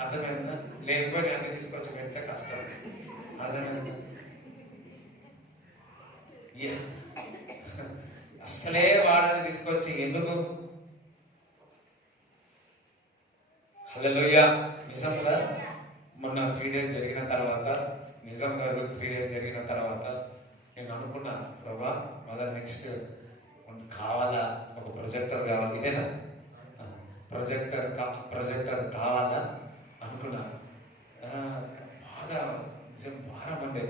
అర్థమైందా? లేకపోతే అన్ని తీసుకొచ్చి పెడితే కష్టం. అర్థమైందా? అస్సలే వాడని తీసుకొచ్చి ఎందుకు? హల్లెలూయా. నిజంగా మొన్న 3 days జరిగిన తర్వాత, నిజంగా 3 days జరిగిన తర్వాత నేను అనుకున్నాను, ప్రభా మళ్ళీ నెక్స్ట్ కావాలా, ఒక ప్రొజెక్టర్ కావాలి, ఇదేనా ప్రొజెక్టర్ కావాలా అనుకున్నాను. బాగా నిజం భారం అంటే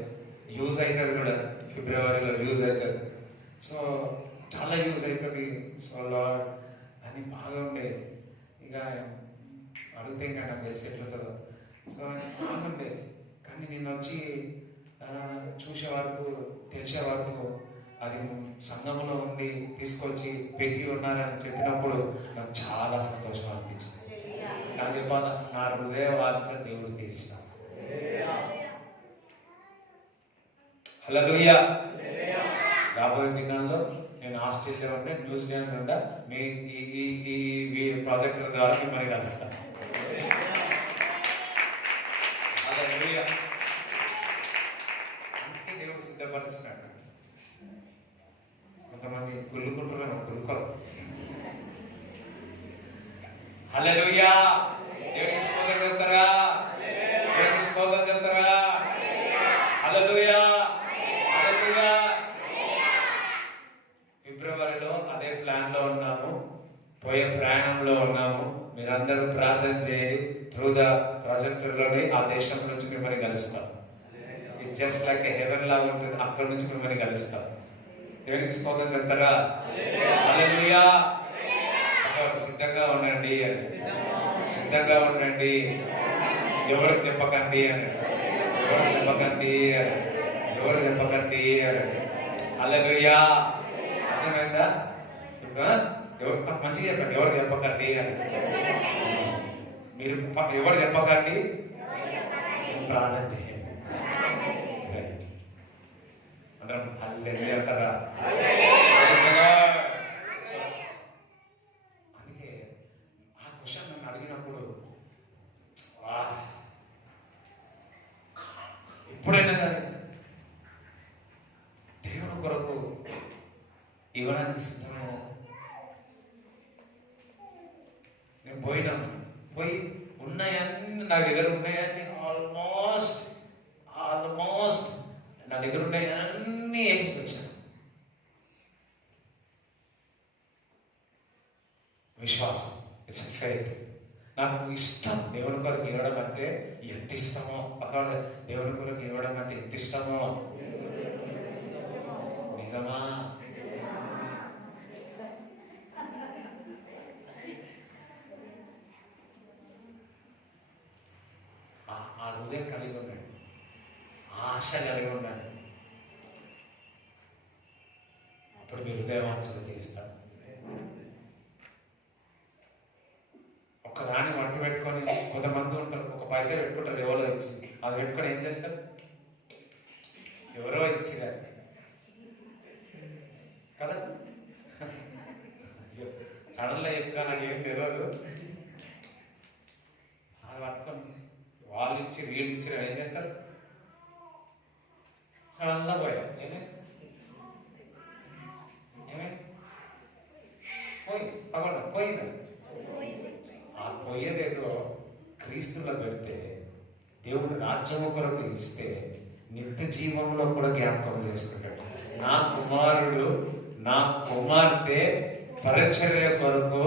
యూజ్ అవుతుంది కూడా, ఫిబ్రవరిలో యూజ్ అవుతుంది. సో చాలా యూజ్ అవుతుంది. సో లార్డ్ కానీ బాగా ఉండేది. ఇక అడిగితే ఇంకా నాకు తెలిసి ఎట్లుంటుందో. సో బాగుండే. కానీ నేను వచ్చి చూసే వరకు, తెలిసే వరకు అది సంఘంలో ఉండి తీసుకొచ్చి పెట్టి ఉన్నారని చెప్పినప్పుడు నాకు చాలా సంతోషం అనిపించింది. కానీ చెప్పాల నా హృదయ వాంఛ దేవుడు తీర్చిన. హల్లెలూయా. రాబోయే దినాల్లో నేను ఆస్ట్రేలియా ఉండే, న్యూజిలాండ్ ఉండా, మీ ఈ ప్రాజెక్టుల ద్వారా మిమ్మల్ని కలుస్తాను. హల్లెలూయా. అందుకే దేవుడు సిద్ధపరుస్తున్నాడు. కొంతమంది కుళ్ళుకుంటున్నారు, కుళ్ళుకోరు. హల్లెలూయా. దేవునికి స్తోత్రం చెప్తారా? దేవునికి స్తోత్రం చెప్తారా? హల్లెలూయా. హల్లెలూయా. ఫిబ్రవరిలో అదే ప్లాన్ లో ఉన్నాము, పోయే ప్రయాణంలో ఉన్నాము. మీరందరూ ప్రార్థన చేయండి. త్రూ ద ప్రాజెక్టులోని ఆ దేశం నుంచి మిమ్మల్ని కలుస్తాం. ఇట్ జస్ట్ లైక్ హెవెన్ లా ఉంటుంది. అక్కడి నుంచి మిమ్మల్ని కలుస్తాం. దేవునికి స్తోత్రం చెప్తారా? హల్లెలూయా. సిద్ధంగా ఉండండి అని, సిద్ధంగా ఉండండి. ఎవరికి చెప్పకండి అని, ఎవరు చెప్పకండి అని, ఎవరు చెప్పకండి అని. హల్లెలూయా. అర్థమైందా? ఎవరు మంచిగా చెప్పండి, ఎవరు చెప్పకండి అని. మీరు ఎవరు చెప్పకండి, ప్రార్థన చేయండి. అందరం హల్లెలూయా అంటారా? అందుకే ఆ క్వశ్చన్ నన్ను అడిగినప్పుడు ఎప్పుడైనా కానీ దేవుని కొరకు ఇవ్వడానికి సిద్ధమైన నేను పోయినాను. పోయి ఉన్నాయన్నీ నా దగ్గర ఉన్నాయన్నీ ఆల్మోస్ట్ నా దగ్గర ఉన్నాయన్నీ వేసేసి వచ్చాను. విశ్వాసం, ఇట్స్ ఫెయిత్. నాకు ఇష్టం దేవుని కొరకు ఇవ్వడం అంటే ఎంత ఇష్టమో. అక్కడ దేవుని కొరకు ఇవ్వడం అంటే ఎంత ఇష్టమో. నిజమా? ఆ హృదయం కలిగి ఉన్నాడు, ఆశ కలిగి ఉన్నాడు. అప్పుడు మీ హృదయవాంఛలు తీస్తాడు. ఒక్కదాన్ని వంట పెట్టుకొని, కొంతమంది ఉంటారు ఒక పైసా పెట్టుకుంటారు, ఎవరో ఇచ్చి అది పెట్టుకొని ఏం చేస్తారు? ఎవరో ఇచ్చి కదా. సడన్గా చెప్పినా నాకు ఏం తెలియదు. అది పట్టుకొని వాళ్ళు ఇచ్చి వీళ్ళు ఇచ్చి ఏం చేస్తారు? సడన్గా పోయా ఏమే పోయి పగడ పోయిందా? ఆ పోయేదేదో క్రీస్తులో పెడితే, దేవుడు రాజ్యము కొరకు ఇస్తే నిత్య జీవంలో కూడా జ్ఞాపకం చేసుకుంటాడు. నా కుమారుడు, నా కుమార్తె పరిచర్య కొరకు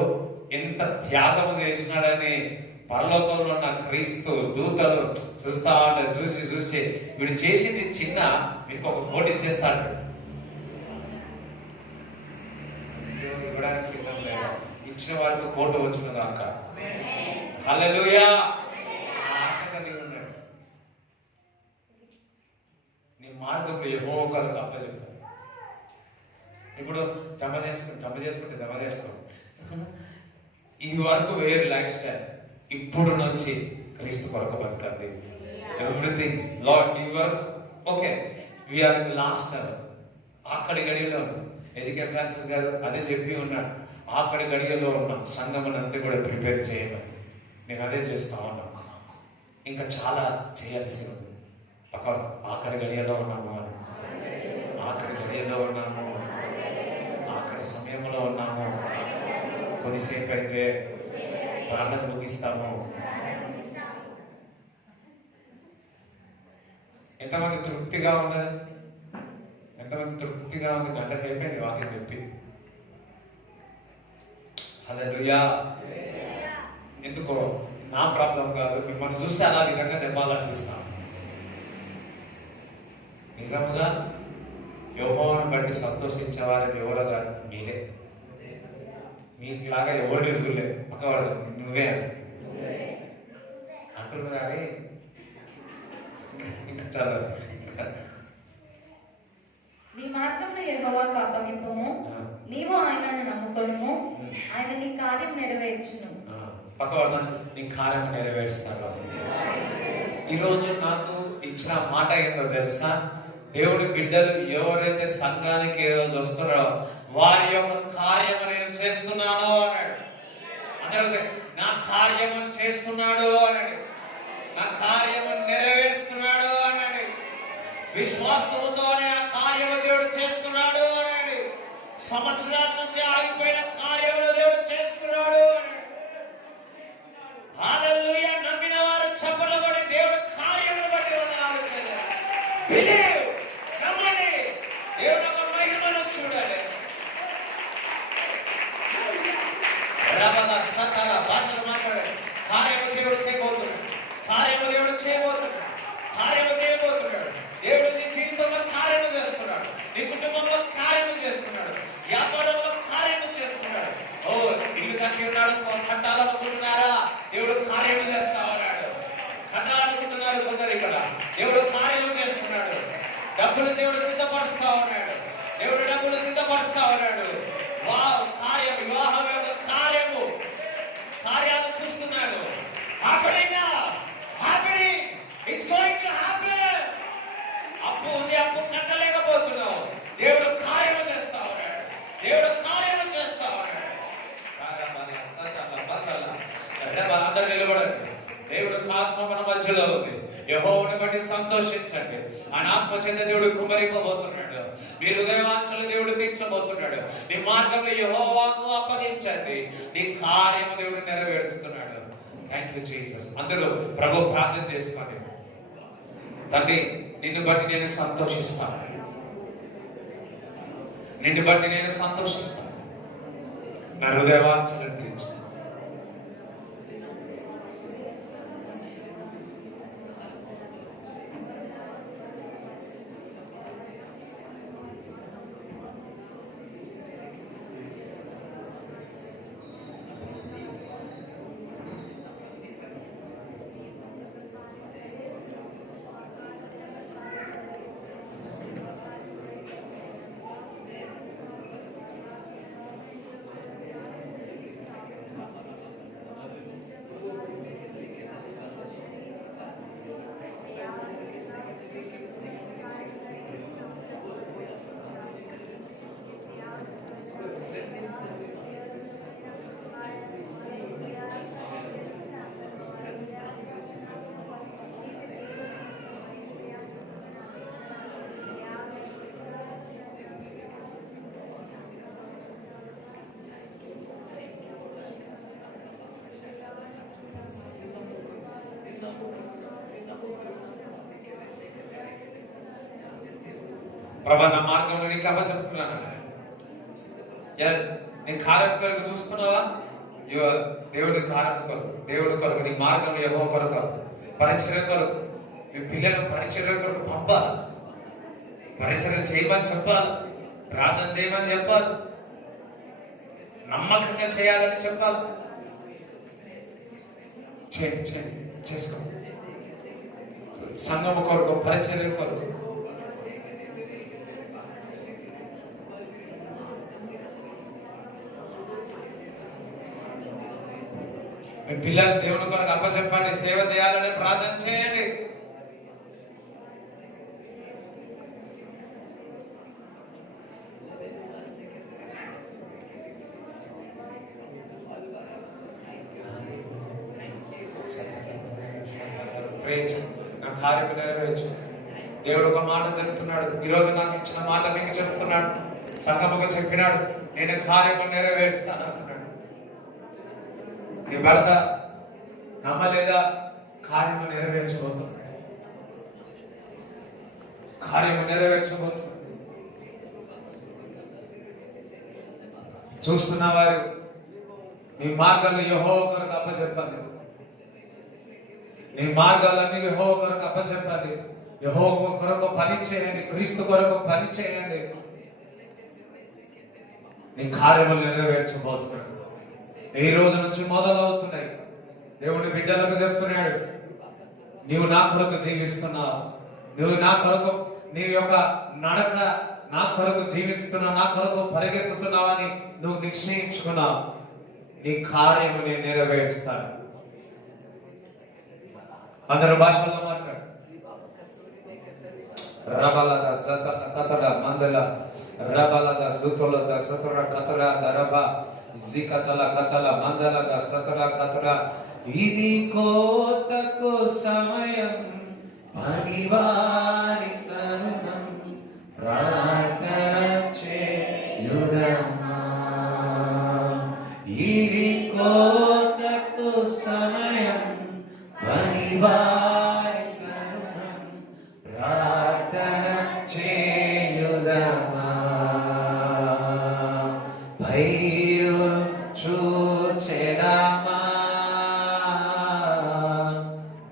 ఎంత త్యాగం చేసినాడని పరలోకంలో ఉన్న క్రీస్తు దూతలు చూస్తా ఉంటారు. చూసి వీడు చేసింది చిన్న, మీకు ఒక కోటి ఇచ్చేస్తాడు. ఇవ్వడానికి సిద్ధం లేదా? ఇచ్చిన వారికి కోట వచ్చిన దాకా. హల్లెలూయా. ఆశ కలిగి ఉన్నాడు. నీ మార్గంలో యెహోవా కొరకు అప్పచెప్తాడు. ఇప్పుడు జమ చేసుకో. ఇది వరకు వేరే లైఫ్ స్టైల్, ఇప్పుడు నుంచి క్రీస్తు కొరకు బతకండి. Everything Lord your okay. We are last ఆఖరి గడియలో ఎజికే ఫ్రాన్సిస్ గారు అదే చెప్పి ఉన్నాడు. ఆఖరి గడియలో ఉన్నాం, సంఘం అంతా కూడా ప్రిపేర్ చేయమని. నేను అదే చేస్తా ఉన్నాను. ఇంకా చాలా చేయాల్సి ఉంది. ఆఖరి గడియలో ఉన్నాము అని, ఆఖరి గడియలో ఉన్నాము, ఆఖరి సమయంలో ఉన్నాము. కొద్దిసేపు అయితే ప్రార్థన ముగిస్తాము. ఎంతమంది తృప్తిగా ఉన్నది? ఎంతమంది తృప్తిగా ఉంది? గంట సేపే వాక్యం చెప్పి. హల్లెలూయా. ఎందుకో నా ప్రాబ్లం కాదు, మిమ్మల్ని చూస్తే అలా విధంగా చెప్పాలనిపిస్తాను. నిజంగా యెహోవాను బట్టి సంతోషించే వారిని ఎవరో కాదు, మీరే. మీలాగా ఎవరిని చూడలే పక్కవాడు నువ్వే అంటున్నా కానీ ఇంకా చాలా నీ మార్గంలో యెహోవాకు అప్పగింపుము, నీవు ఆయనను నమ్ముకొనుము, ఆయన నీ కార్యం నెరవేర్చును. పక్కవాడు నీ కార్యం నెరవేరుస్తాడు. ఈరోజు నాకు ఇచ్చిన మాట ఏందో తెలుసా? దేవుడి బిడ్డలు ఎవరైతే సంఘానికి ఏ రోజు వస్తున్నారో వారి యొక్క కార్యము నేను చేస్తున్నాను అన్నాడు. అందరూ నా కార్యము చేస్తున్నాడు అన్నాడు, నా కార్యము నెరవేరుస్తున్నాడు అన్నాడు. విశ్వాసముతో నా కార్యము దేవుడు చేస్తున్నాడు అన్నాడు. సంవత్సరాల నుంచి ఆగిపోయిన కార్యములు దేవుడు చేస్తున్నాడు అన్నాడు. హల్లెలూయా. నమ్మిన వారు చప్పట్లు కొట్టి దేవుడు కార్యములు బట్టి వందనాలు చెల్లించాలి. బిలీవ్, నమ్మండి, దేవుడు ఒక మహిమను చూడాలి. రబల సతర భాషలు మాట్లాడాడు. కార్యము దేవుడు చేయబోతున్నాడు, కార్యము దేవుడు చేయబోతున్నాడు, కార్యము చేయబోతున్నాడు. దేవుడు నీ జీవితంలో కార్యము చేస్తున్నాడు, నీ కుటుంబంలో కార్యము చేస్తున్నాడు, వ్యాపారంలో కార్యము చేస్తున్నాడు. ఓ ఇల్లు కట్టి ఉన్నాడు కట్టాలనుకుంటున్నారా? దేవుడు కార్యము చేస్తా ఉన్నాడు. కట్టాలనుకుంటున్నారు కొందరు ఇక్కడ, దేవుడు కార్యము చేస్తున్నాడు. డబ్బులు దేవుడు సిద్ధపరుస్తా ఉన్నాడు, దేవుడు డబ్బులు సిద్ధపరుస్తా ఉన్నాడు. కార్యము, వివాహం యొక్క కార్యము, కార్యాలు చూస్తున్నాడు. Happening now, happening, it's going to happen. అప్పు ఉంది, అప్పు కట్టలేకపోతున్నావు, దేవుడు కార్యము చేస్తా ఉన్నాడు, దేవుడు కార్యము చేస్తా ఉన్నాడు. అందరూ నిలబడండి. దేవుడు ఆత్మ మన మధ్యలో ఉంది. యెహోవాను బట్టి సంతోషించండి. ఆయన ఆత్మ చేత దేవుడు కుమరింపబోతున్నాడు. మీ హృదయవాంఛలు దేవుడు తీర్చబోతున్నాడు. నీ మార్గంలో యెహోవాకు అప్పగించండి, నీ కార్యము దేవుడు నెరవేర్చుతున్నాడు. Thank you Jesus. అందరూ ప్రభు ప్రార్థన చేసుకోండి. తండ్రి, నిన్ను బట్టి నేను సంతోషిస్తాను, నిన్ను బట్టి నేను సంతోషిస్తాను. నా హృదయవాంఛలు తీర్చు. ప్రభా, నా మార్గంలో నీకు అప్పచెప్తున్నాను. నీ కార్యం కొరకు చూస్తున్నావా? దేవుడి కార్యం కొరకు, దేవుడి కొరకు, నీ మార్గంలో యెహోవా కొరకు, పరిచర్య కొరకు, మీ పిల్లలు పరిచర్య కొరకు పంపాలి. పరిచర్య చేయమని చెప్పాలి, ప్రార్థన చేయమని చెప్పాలి, నమ్మకంగా చేయాలని చెప్పాలి. చేసుకో. సంఘము కొరకు, పరిచర్య కొరకు. మీ పిల్లలు దేవుని కొరకు అప్పచెప్పండి, సేవ చేయాలని ప్రార్థన చేయండి. నా కార్యం నెరవేర్చు. దేవుడు ఒక మాట చెప్తున్నాడు, ఈరోజు నాకు ఇచ్చిన మాట నీకు చెప్తున్నాడు, సంఘముకు చెప్పినాడు, నేను కార్యము నెరవేరుస్తాను అంటున్నాడు. నీ భర్త నమ్మలేదా? కార్యము నెరవేర్చబోతున్నాడు, కార్యము నెరవేర్చబోతున్నాడు. చూస్తున్న వారు మీ మార్గాలు యెహోవా కొరకు అప్పచెప్పండి. నీ మార్గాలన్నీ యెహోవా కొరకు అప్పచెప్పండి. యెహోవా కొరకు పని చేయండి, క్రీస్తు కొరకు పని చేయండి. నీ కార్యములు నెరవేర్చబోతున్నాడు. ఈ రోజు నుంచి మొదలవుతున్నాయి. దేవుని బిడ్డలకు చెప్తున్నాడు, నీవు నా కొరకు జీవిస్తున్నావు, నువ్వు నా కొరకు నీ యొక్క నడక నా కొరకు జీవిస్తున్నావు, నా కొరకు పరిగెత్తుతున్నావు అని నువ్వు నిశ్చయించుకున్నావు. నీ కార్యము నేను నెరవేరుస్తాను. అందరు భాషల్లో మాట్లాడు. రబలద సతల కతల మందల రబలద సుతలద సతర కతల దరబ జికతల కతల మందలద సతల కతల. ఇది కోతకు సమయం, పనివారి తరుణం, ప్రార్థన చేయుదమా. ఇది కోతకు సమయం, పనివారి తరుణం, ప్రార్థన చేయుదమా. భైరు చూచెదమా,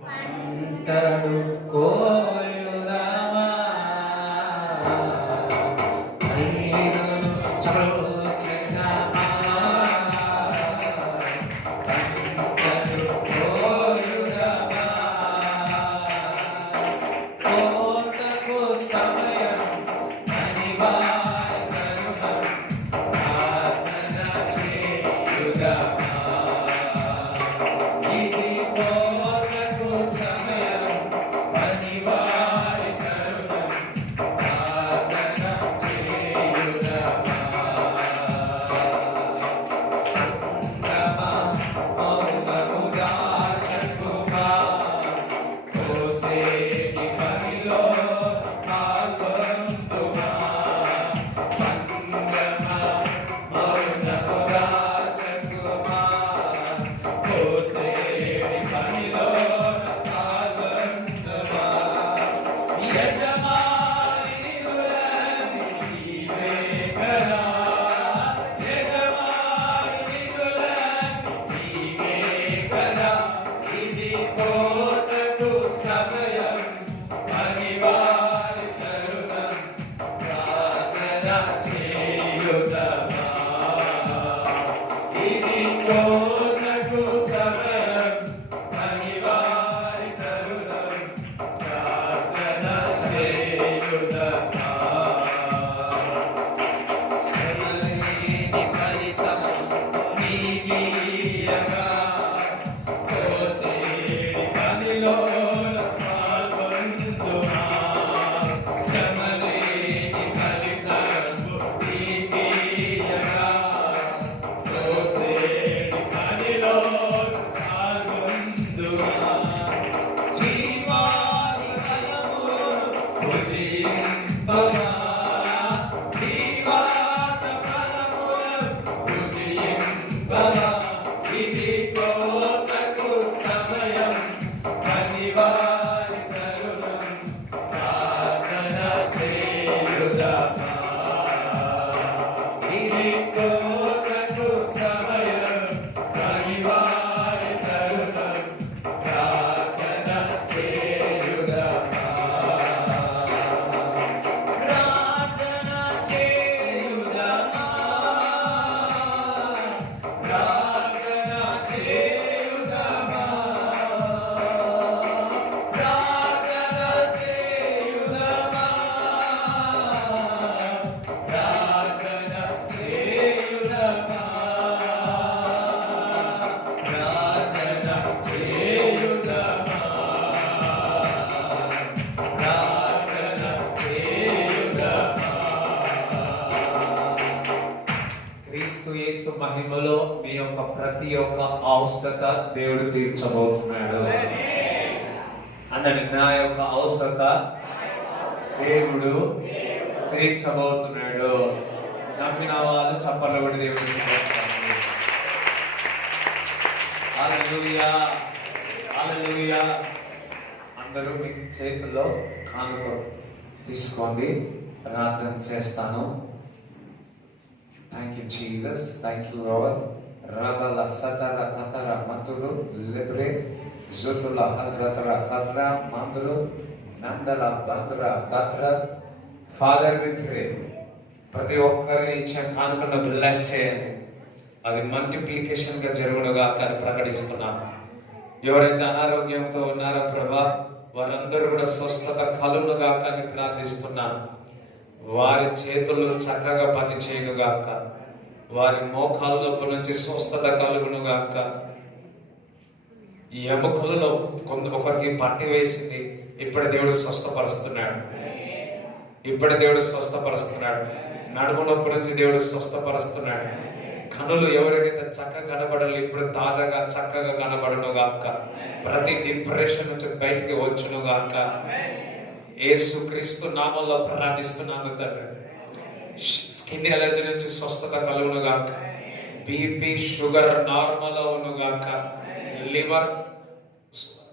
పంటలు కోయుదమా. భైరు చూచెదమా, పంటలు కోయుదమా. కోతకు సమయం, పనివారి తరుణం, ప్రార్థన చేయుదమా. ఇది కోతకు సమయం, పనివారి తరుణం, ప్రార్థన చేయుదమా. సంగమా మౌనము దాచకుమా, కోసేటి పనిలో పాల్గొందుమా. సంగమా మౌనము దాచకుమా, కోసేటి పనిలో పాల్గొందుమా. యజమానియులని నీవే కదా, యజమానియులని నీవే కదా. ఇది కోతకు సమయం, పనివారి తరుణం, ప్రార్థన చేయుదమా. ఇది కోతకు సమయం, పనివారి తరుణం, ప్రార్థన చేయుదమా. శ్రమలేని ఫలితం నీకీయగా, కోసేటి పనిలో పాల్గొందుమా. శ్రమలేని ఫలితం నీకీయగా, కోసేటి పనిలో పాల్గొందుమా. జీవాని ఫలము భుజింపమా, జీవాత ఫలము భుజింపమా. ఇది కోతకు సమయం, పనివారి తరుణం, ప్రార్థన చేయుదమా. ఇది కోతకు సమయం, పనివారి తరుణం, ప్రార్థన చేయుదమా. ప్రార్థన చేయుదమా, ప్రార్థన చేయుదమా, ప్రార్థన చేయుదమా, ప్రార్థన చేయుదమా, ప్రార్థన చేయుదమా, ప్రార్థన చేయుదమా. క్రీస్తు యేసు మహిమలో మీ యొక్క ప్రతి ఒక్క అవసరత దేవుడు తీర్చబోతున్నాడు. అన్నది నా యొక్క అవసరత దేవుడు తీర్చబోతున్నాడు. నమ్మిన వాళ్ళు చప్పట్లు కొట్టి దేవుడు స్తుతించండి. హల్లెలూయా, హల్లెలూయా. అందరూ మీ చేతుల్లో కానుక తీసుకోండి, ప్రార్థన చేస్తాను. Thank you Jesus, thank you Lord. రబల సతల కతర మతులు లిబ్రే జుతుల హజతర కతర మందులు నందల బంద్ర కతర. ఫాదర్ విత్రే ప్రతి ఒక్కరిని ఇచ్చే కానుకను బ్లెస్ చేయండి. అది మల్టిప్లికేషన్ గా జరుగునుగా అని ప్రకటిస్తున్నాను. ఎవరైతే అనారోగ్యంతో ఉన్నారో ప్రభా, వారందరూ కూడా స్వస్థత కలుగునుగా అని ప్రార్థిస్తున్నాను. వారి చేతులు చక్కగా పని చేయనుగాక, వారి మోకాళ్ళ నొప్పి నుంచి స్వస్థత కలుగునుగాక. ఈ ఎముకలలో ఒకరికి పట్టి వేసింది, ఇప్పుడు దేవుడు స్వస్థపరుస్తున్నాడు. ఇప్పుడు దేవుడు స్వస్థపరుస్తున్నాడు. నడుము నొప్పి నుంచి దేవుడు స్వస్థపరుస్తున్నాడు. కనులు ఎవరికైతే చక్కగా కనబడాలి, ఇప్పుడు తాజాగా చక్కగా కనబడును గాక. ప్రతి డిప్రెషన్ నుంచి బయటికి వచ్చును గాక. యేసుక్రీస్తు నామంలో ప్రార్థిస్తున్నాను తండ్రి. స్కిన్ ఎలర్జీ నుంచి స్వస్థత కలుగును గాక. బీపీ షుగర్ నార్మల్ అవును గాక. లివర్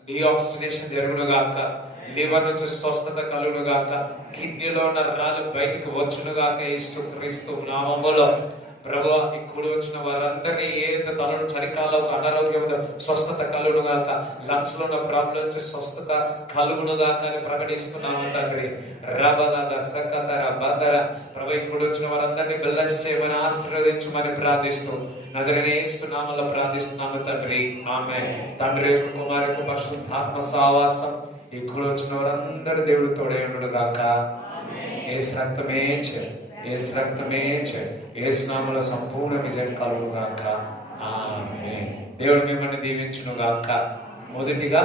డీఆక్సిడేషన్ జరుగును గాక. లివర్ నుంచి స్వస్థత కలుగును గాక. కిడ్నీలో ఉన్న రాళ్ళు బయటకు వచ్చును గాక. యేసుక్రీస్తు నామములో ప్రభువా, ఇక్కడ వచ్చిన వారందరినీ ఏదైతే తలను చలికాలం అనారోగ్యం స్వస్థత కలుగును గాక. లంగ్స్ లో ఉన్న ప్రాబ్లం నుంచి స్వస్థత కలుగును గాక అని ప్రకటిస్తున్నాము తండ్రి. రబద సకతర బదర ప్రభు, ఇక్కడ వచ్చిన వారందరినీ బ్లెస్ చేయమని ఆశీర్వదించమని ప్రార్థిస్తూ నజరేయుడైన యేసు నామములో ప్రార్థిస్తున్నాము తండ్రి. ఆమేన్. తండ్రి యొక్క కుమారుని యొక్క పరిశుద్ధాత్మ సహవాసం ఇక్కడ వచ్చిన వారందరూ దేవుడు తోడై ఉండును గాక. యేసు రక్తమే చేయి, యేసు రక్తమే చేయి, యేసు నామములో సంపూర్ణ విజయం కలుగును గాక. ఆమేన్. దేవుడు మిమ్మల్ని దీవించును గాక. మొదటిగా